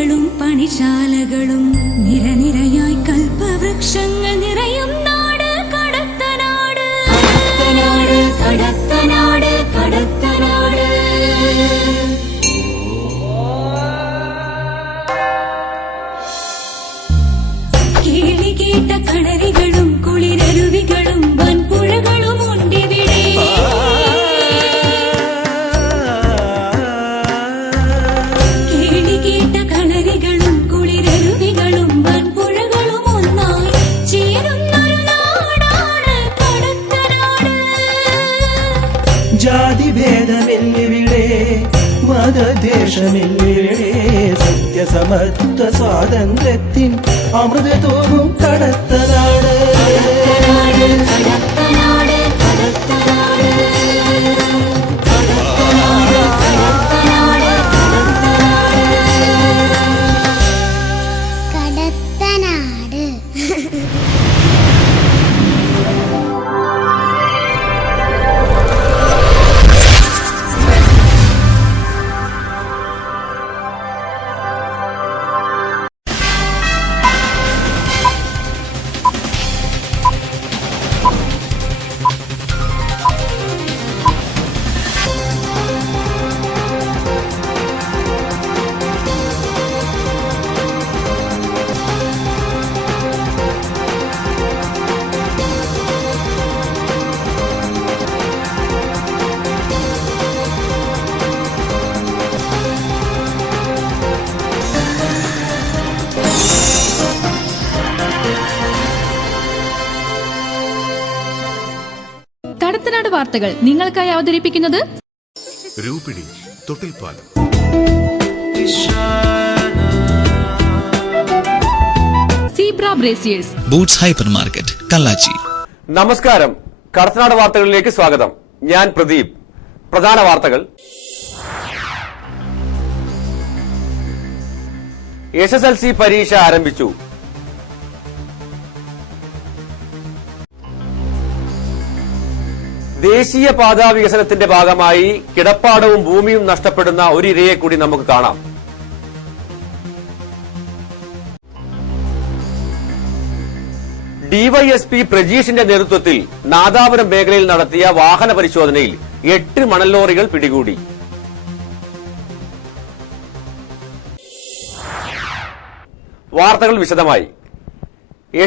പള്ളികളും പണിശാലകളും നിരനിരയായി കൽപ്പവൃക്ഷങ്ങൾ നിറയും നാട് കടത്തനാട്. കടത്തനാട് കടത്തനാട് കടത്തനാട്. കേളി കേട്ട കടലികളും കുളിരരുവികളും വൻപുഴകളും ഉണ്ടിവിടെ. കേളി കേട്ട കളരികളും കുളിരരുവികളും വൻപുഴകളും ഒന്നായി ചേരുന്നൊരു നാടാണ് കടത്തനാട്. ജാതിഭേദമില്ലിവിടെ, മതദേശമില്ലിവിടെ, സത്യസമത്വ സ്വാതന്ത്ര്യത്തിൻ അമൃതതോറും കടത്തനാട്. കടത്തനാട് വാർത്തകൾ നിങ്ങൾക്കായി അവതരിപ്പിക്കുന്നത് Roopini Thottilpalam. Zebra brassieres, Boots hyper market, Kallachi. നമസ്കാരം. കടത്തനാട് വാർത്തകളിലേക്ക് സ്വാഗതം. ഞാൻ പ്രദീപ്. പ്രധാന വാർത്തകൾ. SSLC പരീക്ഷ ആരംഭിച്ചു. ദേശീയപാതാ വികസനത്തിന്റെ ഭാഗമായി കിടപ്പാടവും ഭൂമിയും നഷ്ടപ്പെടുന്ന ഒരു ഇരയെ കൂടി നമുക്ക് കാണാം. ഡിവൈഎസ്പി പ്രജീഷിന്റെ നേതൃത്വത്തിൽ നാദാപുരം മേഖലയിൽ നടത്തിയ വാഹന പരിശോധനയിൽ 8 മണൽ ലോറികൾ പിടികൂടി. വാർത്തകൾ വിശദമായി.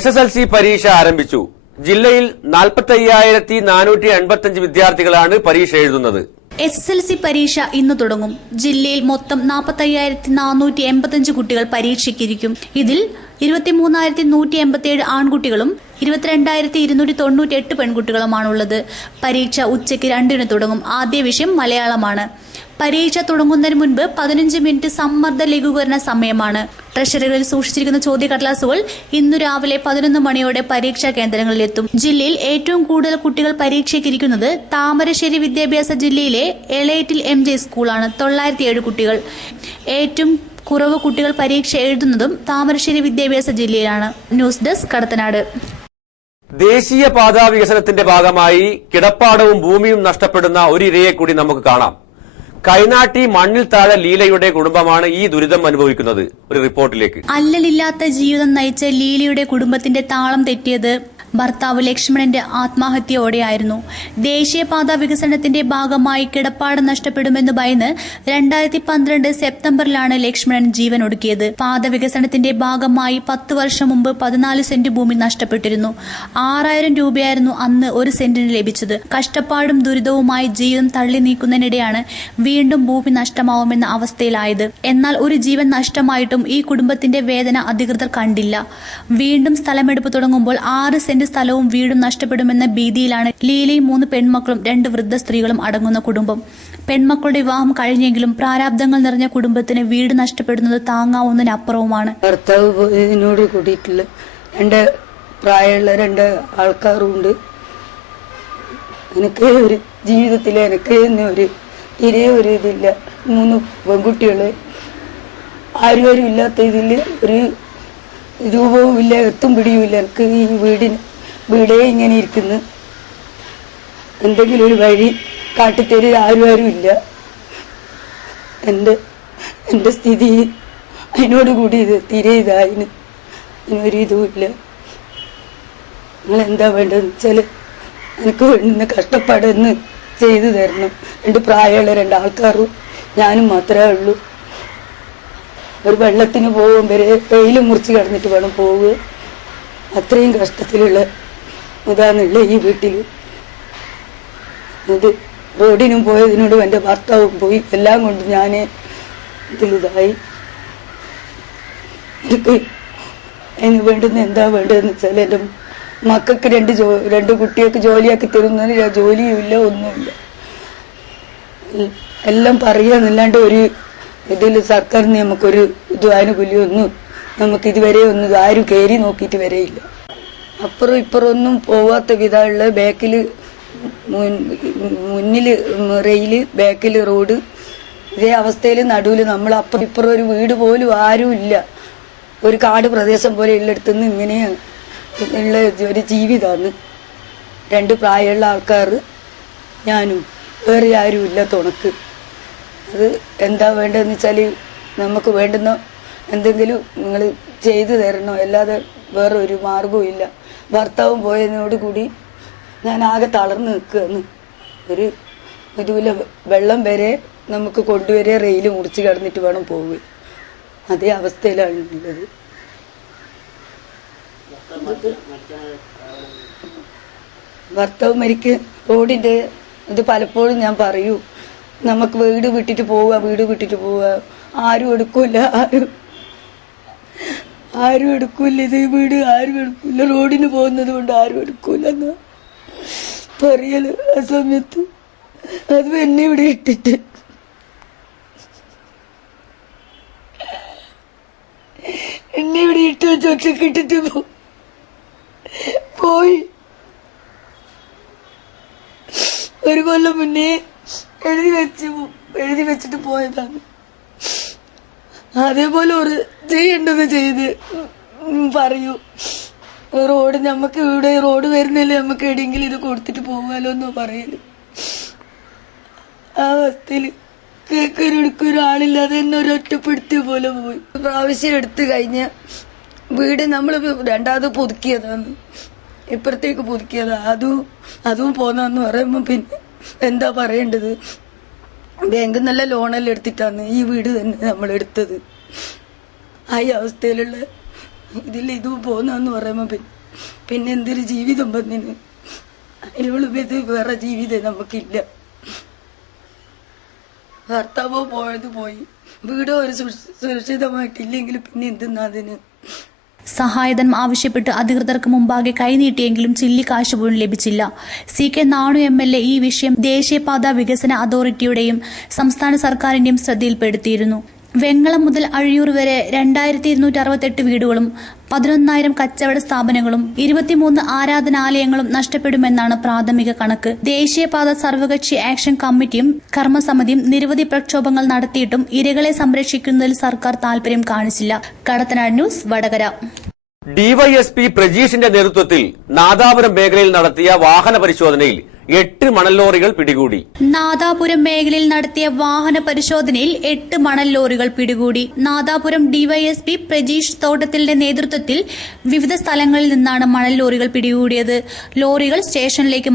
SSLC പരീക്ഷ ആരംഭിച്ചു. ജില്ലയിൽ 45,485 വിദ്യാർത്ഥികളാണ് പരീക്ഷ എഴുതുന്നത്. SSLC പരീക്ഷ ഇന്ന് തുടങ്ങും. ജില്ലയിൽ മൊത്തം 45,485 കുട്ടികൾ പരീക്ഷയ്ക്കിരിക്കും. ഇതിൽ 23,187 ആൺകുട്ടികളും 22,298 പെൺകുട്ടികളുമാണുള്ളത്. പരീക്ഷ ഉച്ചയ്ക്ക് 2-ന് തുടങ്ങും. ആദ്യ വിഷയം മലയാളമാണ്. പരീക്ഷ തുടങ്ങുന്നതിന് മുൻപ് 15 മിനിറ്റ് സമ്മർദ്ദ ലഘൂകരണ സമയമാണ്. ട്രഷറികളിൽ സൂക്ഷിച്ചിരിക്കുന്ന ചോദ്യക്കടലാസുകൾ ഇന്നു രാവിലെ 11 മണിയോടെ പരീക്ഷാ കേന്ദ്രങ്ങളിലെത്തും. ജില്ലയിൽ ഏറ്റവും കൂടുതൽ കുട്ടികൾ പരീക്ഷയ്ക്കിരിക്കുന്നത് താമരശ്ശേരി വിദ്യാഭ്യാസ ജില്ലയിലെ എളേറ്റിൽ MJ സ്കൂളാണ്. 907 കുട്ടികൾ. ഏറ്റവും കുറവ് കുട്ടികൾ പരീക്ഷ എഴുതുന്നതും താമരശ്ശേരി വിദ്യാഭ്യാസ ജില്ലയിലാണ്. News desk Kadathanad. ദേശീയപാതാ വികസനത്തിന്റെ ഭാഗമായി കിടപ്പാടവും ഭൂമിയും നഷ്ടപ്പെടുന്ന ഒരു ഇരയെ കൂടി നമുക്ക് കാണാം. കൈനാട്ടി മണ്ണിൽ താഴെ ലീലയുടെ കുടുംബമാണ് ഈ ദുരിതം അനുഭവിക്കുന്നത്. ഒരു റിപ്പോർട്ടിലേക്ക്. അല്ലലില്ലാത്ത ജീവിതം നയിച്ച ലീലയുടെ കുടുംബത്തിന്റെ താളം തെറ്റിയത് ഭർത്താവ് ലക്ഷ്മണന്റെ ആത്മഹത്യയോടെയായിരുന്നു. ദേശീയപാതാ വികസനത്തിന്റെ ഭാഗമായി കിടപ്പാട് നഷ്ടപ്പെടുമെന്ന് ഭയന്ന് 2012 സെപ്റ്റംബറിലാണ് ലക്ഷ്മണൻ ജീവൻ ഒടുക്കിയത്. പാത വികസനത്തിന്റെ ഭാഗമായി 10 വർഷം മുമ്പ് 14 സെന്റ് ഭൂമി നഷ്ടപ്പെട്ടിരുന്നു. 6,000 രൂപയായിരുന്നു അന്ന് ഒരു സെന്റിന് ലഭിച്ചത്. കഷ്ടപ്പാടും ദുരിതവുമായി ജീവിതം തള്ളി നീക്കുന്നതിനിടെയാണ് വീണ്ടും ഭൂമി നഷ്ടമാവുമെന്ന അവസ്ഥയിലായത്. എന്നാൽ ഒരു ജീവൻ നഷ്ടമായിട്ടും ഈ കുടുംബത്തിന്റെ വേദന അധികൃതർ കണ്ടില്ല. വീണ്ടും സ്ഥലമെടുപ്പ് തുടങ്ങുമ്പോൾ 6 സെന്റ് സ്ഥലവും വീടും നഷ്ടപ്പെടുമെന്ന ഭീതിയിലാണ് ലീലയും 3 പെൺമക്കളും 2 വൃദ്ധ സ്ത്രീകളും അടങ്ങുന്ന കുടുംബം. പെൺമക്കളുടെ വിവാഹം കഴിഞ്ഞെങ്കിലും പ്രാരാബ്ദങ്ങൾ നിറഞ്ഞ കുടുംബത്തിന് വീട് നഷ്ടപ്പെടുന്നത് താങ്ങാവുന്നതിനപ്പുറവുമാണ്. ഭർത്താവ് ഇതിനോട് കൂടിയിട്ടുള്ള 2 പ്രായമുള്ള 2 ആൾക്കാരുണ്ട്. എനിക്ക് ഒരു ജീവിതത്തിൽ എനിക്ക് ഒരു തീരെ ഒരു ഇതില്ല. 3 പെൺകുട്ടികള് ആരും ഇല്ലാത്ത ഇതില് ഒരു രൂപവും ഇല്ല, എത്തും പിടിയുമില്ല. എനിക്ക് ഈ വീടേ ഇങ്ങനെ ഇരിക്കുന്നു. എന്തെങ്കിലും ഒരു വഴി കാട്ടിത്തരി ആരും ഇല്ല. എൻ്റെ സ്ഥിതി അതിനോടുകൂടി ഇത് തീരെ ഇതായിന്. അതിനൊരു ഇതുമില്ല. നിങ്ങൾ എന്താ വേണ്ടതെന്ന് വെച്ചാൽ എനിക്ക് വേണ്ടുന്ന കഷ്ടപ്പാടെന്ന് ചെയ്തു തരണം. 2 പ്രായമുള്ള 2 ആൾക്കാരും ഞാനും മാത്രമേ ഉള്ളൂ. ഒരു വെള്ളത്തിന് പോകും വരെ വെയിൽ മുറിച്ച് കിടന്നിട്ട് വേണം പോവുക. അത്രയും കഷ്ടത്തിലുള്ള ഇതാണുള്ള ഈ വീട്ടിൽ. ഇത് റോഡിനും പോയതിനോടും എൻ്റെ ഭർത്താവും പോയി. എല്ലാം കൊണ്ട് ഞാൻ ഇതിലിതായി. എനിക്ക് അതിന് വേണ്ടുന്ന എന്താ വേണ്ടതെന്ന് വെച്ചാൽ എൻ്റെ മക്കൾക്ക് 2 കുട്ടികൾക്ക് ജോലിയാക്കി തരുന്നതിന് ജോലിയുമില്ല, ഒന്നുമില്ല. എല്ലാം പറയാന്നല്ലാണ്ട് ഒരു ഇതിൽ സർക്കാരിന് നമുക്കൊരു ആനുകൂല്യമൊന്നും നമുക്ക് ഇതുവരെ ഒന്നും ആരും കയറി നോക്കിയിട്ട് വരെയില്ല. അപ്പുറം ഇപ്പുറം ഒന്നും പോവാത്ത വിധമുള്ള ബാക്കിൽ മുന്നിൽ റെയില്, ബാക്കിൽ റോഡ്. ഇതേ അവസ്ഥയിൽ നടുവിൽ നമ്മൾ അപ്പുറം ഇപ്പുറം ഒരു വീട് പോലും ആരും ഇല്ല. ഒരു കാട് പ്രദേശം പോലെ ഉള്ളിടത്തുനിന്ന് ഇങ്ങനെ ഉള്ള ഒരു ജീവിതമാണ്. 2 പ്രായമുള്ള ആൾക്കാർ, ഞാനും, വേറെ ആരുമില്ല തുണക്ക്. അത് എന്താ വേണ്ടതെന്ന് വെച്ചാൽ നമുക്ക് വേണ്ടുന്ന എന്തെങ്കിലും നിങ്ങൾ ചെയ്തു തരണോ, അല്ലാതെ വേറെ ഒരു മാർഗവും ഇല്ല. ഭർത്താവും പോയതിനോടുകൂടി ഞാൻ ആകെ തളർന്ന് നിൽക്കുകയാണ്. ഒരു ഇതുമില്ല. വെള്ളം വരെ നമുക്ക് കൊണ്ടുവരെ റെയിൽ മുറിച്ച് കിടന്നിട്ട് വേണം പോവുക. അതേ അവസ്ഥയിലാണ് ഉള്ളത്. ഭർത്താവ് മരിക്ക് റോഡിന്റെ ഇത് പലപ്പോഴും ഞാൻ പറയൂ, നമുക്ക് വീട് വിട്ടിട്ട് പോവുക. ആരും എടുക്കൂല, ആരും എടുക്കൂല. ഇത് വീട് ആരും എടുക്കൂല. റോഡിന് പോകുന്നത് കൊണ്ട് ആരും എടുക്കൂലെന്ന് പറയല്. ആ സമയത്ത് അത് എന്നെ ഇവിടെ ഇട്ടിട്ട് ഒറ്റക്ക് ഇട്ടിട്ട് പോയി. ഒരു കൊല്ലം മുന്നേ എഴുതി വെച്ചിട്ട് പോയതാണ്. അതേപോലെ ഒരു ചെയ്യേണ്ടത് ചെയ്ത് പറയൂ. റോഡ് നമുക്ക് ഇവിടെ റോഡ് വരുന്നില്ല, നമുക്ക് എവിടെയെങ്കിലും ഇത് കൊടുത്തിട്ട് പോകാലോ എന്ന് പറയല്. ആ അവസ്ഥയിൽ കേൾക്കൊരാളില്ലാതെ എന്നെ ഒരൊറ്റപ്പെടുത്തിയ പോലെ പോയി. പ്രാവശ്യം എടുത്തു കഴിഞ്ഞ വീട് നമ്മൾ 2ാമത് പുതുക്കിയതാണ്, ഇപ്പുറത്തേക്ക് പുതുക്കിയതാ. അതും പോന്നാന്ന് പറയുമ്പോ പിന്നെ എന്താ പറയേണ്ടത്? ബാങ്കിൽ നല്ല ലോണെല്ലാം എടുത്തിട്ടാണ് ഈ വീട് തന്നെ നമ്മൾ എടുത്തത്. ആ അവസ്ഥയിലുള്ള ഇതിൽ ഇതും പോന്നാന്ന് പറയുമ്പോ പിന്നെ എന്തൊരു ജീവിതം വന്നിന്? അതിനുള്ളത് വേറെ ജീവിതം നമുക്കില്ല. ഭർത്താവോ പോയത് പോയി, വീടോ ഒരു സുരക്ഷിതമായിട്ടില്ലെങ്കിൽ പിന്നെ എന്തെന്നാ അതിന്? സഹായധനം ആവശ്യപ്പെട്ട് അധികൃതർക്ക് മുമ്പാകെ കൈനീട്ടിയെങ്കിലും ചില്ലി കാശ് പോലും ലഭിച്ചില്ല. CK നാണു MLA ഈ വിഷയം ദേശീയപാത വികസന അതോറിറ്റിയുടെയും സംസ്ഥാന സർക്കാരിന്റെയും ശ്രദ്ധയിൽപ്പെടുത്തിയിരുന്നു. വെങ്ങളം മുതൽ അഴിയൂർ വരെ 2268 വീടുകളും 11,000 കച്ചവട സ്ഥാപനങ്ങളും 23 ആരാധനാലയങ്ങളും നഷ്ടപ്പെടുമെന്നാണ് പ്രാഥമിക കണക്ക്. ദേശീയപാത സർവകക്ഷി ആക്ഷൻ കമ്മിറ്റിയും കർമ്മസമിതിയും നിരവധി പ്രക്ഷോഭങ്ങൾ നടത്തിയിട്ടും ഇരകളെ സംരക്ഷിക്കുന്നതിൽ സർക്കാർ താൽപര്യം കാണിച്ചില്ല. കടത്തനാട് ന്യൂസ്, വടകര. ഡിവൈഎസ്പി പ്രജീഷിന്റെ നേതൃത്വത്തിൽ നാദാപുരം മേഖലയിൽ നടത്തിയ വാഹന പരിശോധനയിൽ 8 മണൽ ലോറികൾ പിടികൂടി. നാദാപുരം മേഖലയിൽ നടത്തിയ വാഹന പരിശോധനയിൽ 8 മണൽ ലോറികൾ പിടികൂടി. നാദാപുരം ഡിവൈഎസ്പി പ്രജീഷ് തോട്ടത്തിലിന്റെ നേതൃത്വത്തിൽ വിവിധ സ്ഥലങ്ങളിൽ നിന്നാണ് മണൽ ലോറികൾ പിടികൂടിയത്. ലോറികൾ സ്റ്റേഷനിലേക്ക്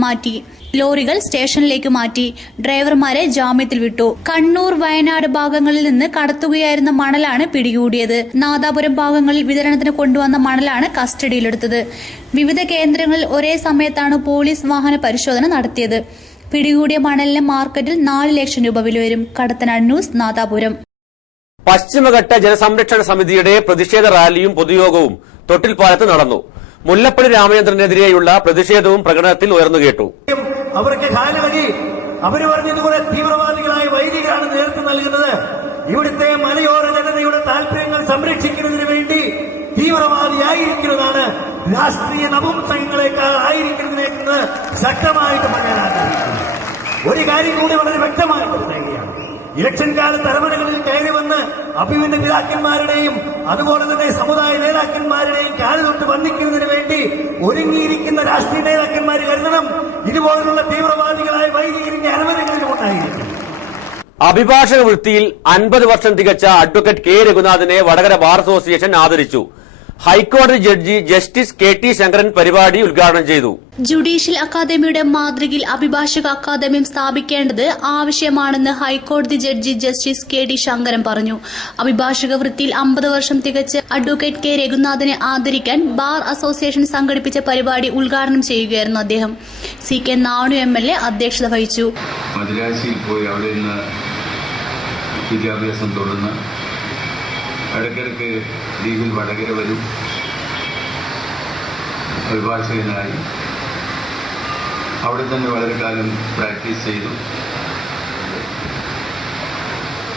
മാറ്റി ഡ്രൈവർമാരെ ജാമ്യത്തിൽ വിട്ടു. കണ്ണൂർ, വയനാട് ഭാഗങ്ങളിൽ നിന്ന് കടത്തുകയായിരുന്ന മണലാണ് പിടികൂടിയത്. നാദാപുരം ഭാഗങ്ങളിൽ വിതരണത്തിന് കൊണ്ടുവന്ന മണലാണ് കസ്റ്റഡിയിലെടുത്തത്. വിവിധ കേന്ദ്രങ്ങളിൽ ഒരേ സമയത്താണ് പോലീസ് വാഹന പരിശോധന നടത്തിയത്. പിടികൂടിയ മണലിന് മാർക്കറ്റിൽ 4 ലക്ഷം രൂപ വില വരും. കടത്തനാട് ന്യൂസ്, നാദാപുരം. പശ്ചിമഘട്ട ജലസംരക്ഷണ സമിതിയുടെ പ്രതിഷേധ റാലിയും പൊതുയോഗവും തൊട്ടിൽപ്പാലത്ത് നടന്നു. മുല്ലപ്പള്ളി രാമചന്ദ്രനെതിരെയുള്ള പ്രതിഷേധവും പ്രകടനത്തിൽ ഉയർന്നുകേട്ടു. അവർക്ക് കാലുവഴി അവർ പറഞ്ഞത് കുറെ തീവ്രവാദികളായ വൈദികരാണ് നേതൃത്വം നൽകുന്നത്. ഇവിടുത്തെ മലയോര ജനതയുടെ താല്പര്യങ്ങൾ സംരക്ഷിക്കുന്നതിന് വേണ്ടി തീവ്രവാദിയായിരിക്കുന്നതാണ് രാഷ്ട്രീയ നപുംസകങ്ങളെക്കാൾ ആയിരിക്കുന്നതിനെ ശക്തമായിട്ട് പറയാൻ ആഗ്രഹിക്കുന്നു. ഒരു കാര്യം കൂടി വളരെ വ്യക്തമായിട്ട് പറയുകയാണ്. ഇലക്ഷൻ കാലത്ത് അരമനകളിൽ കയറി വന്ന് അഭിമന്യ പിതാക്കന്മാരുടെയും അതുപോലെ തന്നെ സമുദായ നേതാക്കന്മാരുടെയും കാലുതൊട്ട് വന്ദിക്കുന്നതിന് വേണ്ടി ഒരുങ്ങിയിരിക്കുന്ന രാഷ്ട്രീയ നേതാക്കന്മാർ കരുതണം ഇതുപോലുള്ള തീവ്രവാദികളായ വൈദികരിന്റെ അരമനകളിലും ഉണ്ടായിരിക്കും. അഭിഭാഷക വൃത്തിയിൽ 50 വർഷം തികച്ച അഡ്വക്കേറ്റ് കെ രഘുനാഥിനെ വടകര ബാർ അസോസിയേഷൻ ആദരിച്ചു. ഹൈക്കോടതി judge justice K T Sankaran പരിപാടി ഉദ്ഘാടനം ചെയ്തു. ജുഡീഷ്യൽ അക്കാദമിയുടെ മാതൃകയിൽ അഭിഭാഷക അക്കാദമിയും സ്ഥാപിക്കേണ്ടത് ആവശ്യമാണെന്ന് ഹൈക്കോടതി judge justice K T Sankaran പറഞ്ഞു. അഭിഭാഷക വൃത്തിയിൽ 50 വർഷം തികച്ച് അഡ്വക്കേറ്റ് കെ രഘുനാഥിനെ ആദരിക്കാൻ ബാർ അസോസിയേഷൻ സംഘടിപ്പിച്ച പരിപാടി ഉദ്ഘാടനം ചെയ്യുകയായിരുന്നു അദ്ദേഹം. സി കെ നാണു MLA അധ്യക്ഷത വഹിച്ചു. മദ്രാസിൽ പോയി അവിടെ നിന്ന് വിദ്യാഭ്യാസം തുടർന്ന് ഇടയ്ക്കിടയ്ക്ക് ലീഗിൽ വടകര വരും, അഭിഭാഷകനായി അവിടെ തന്നെ വളരെ കാലം പ്രാക്ടീസ് ചെയ്തു.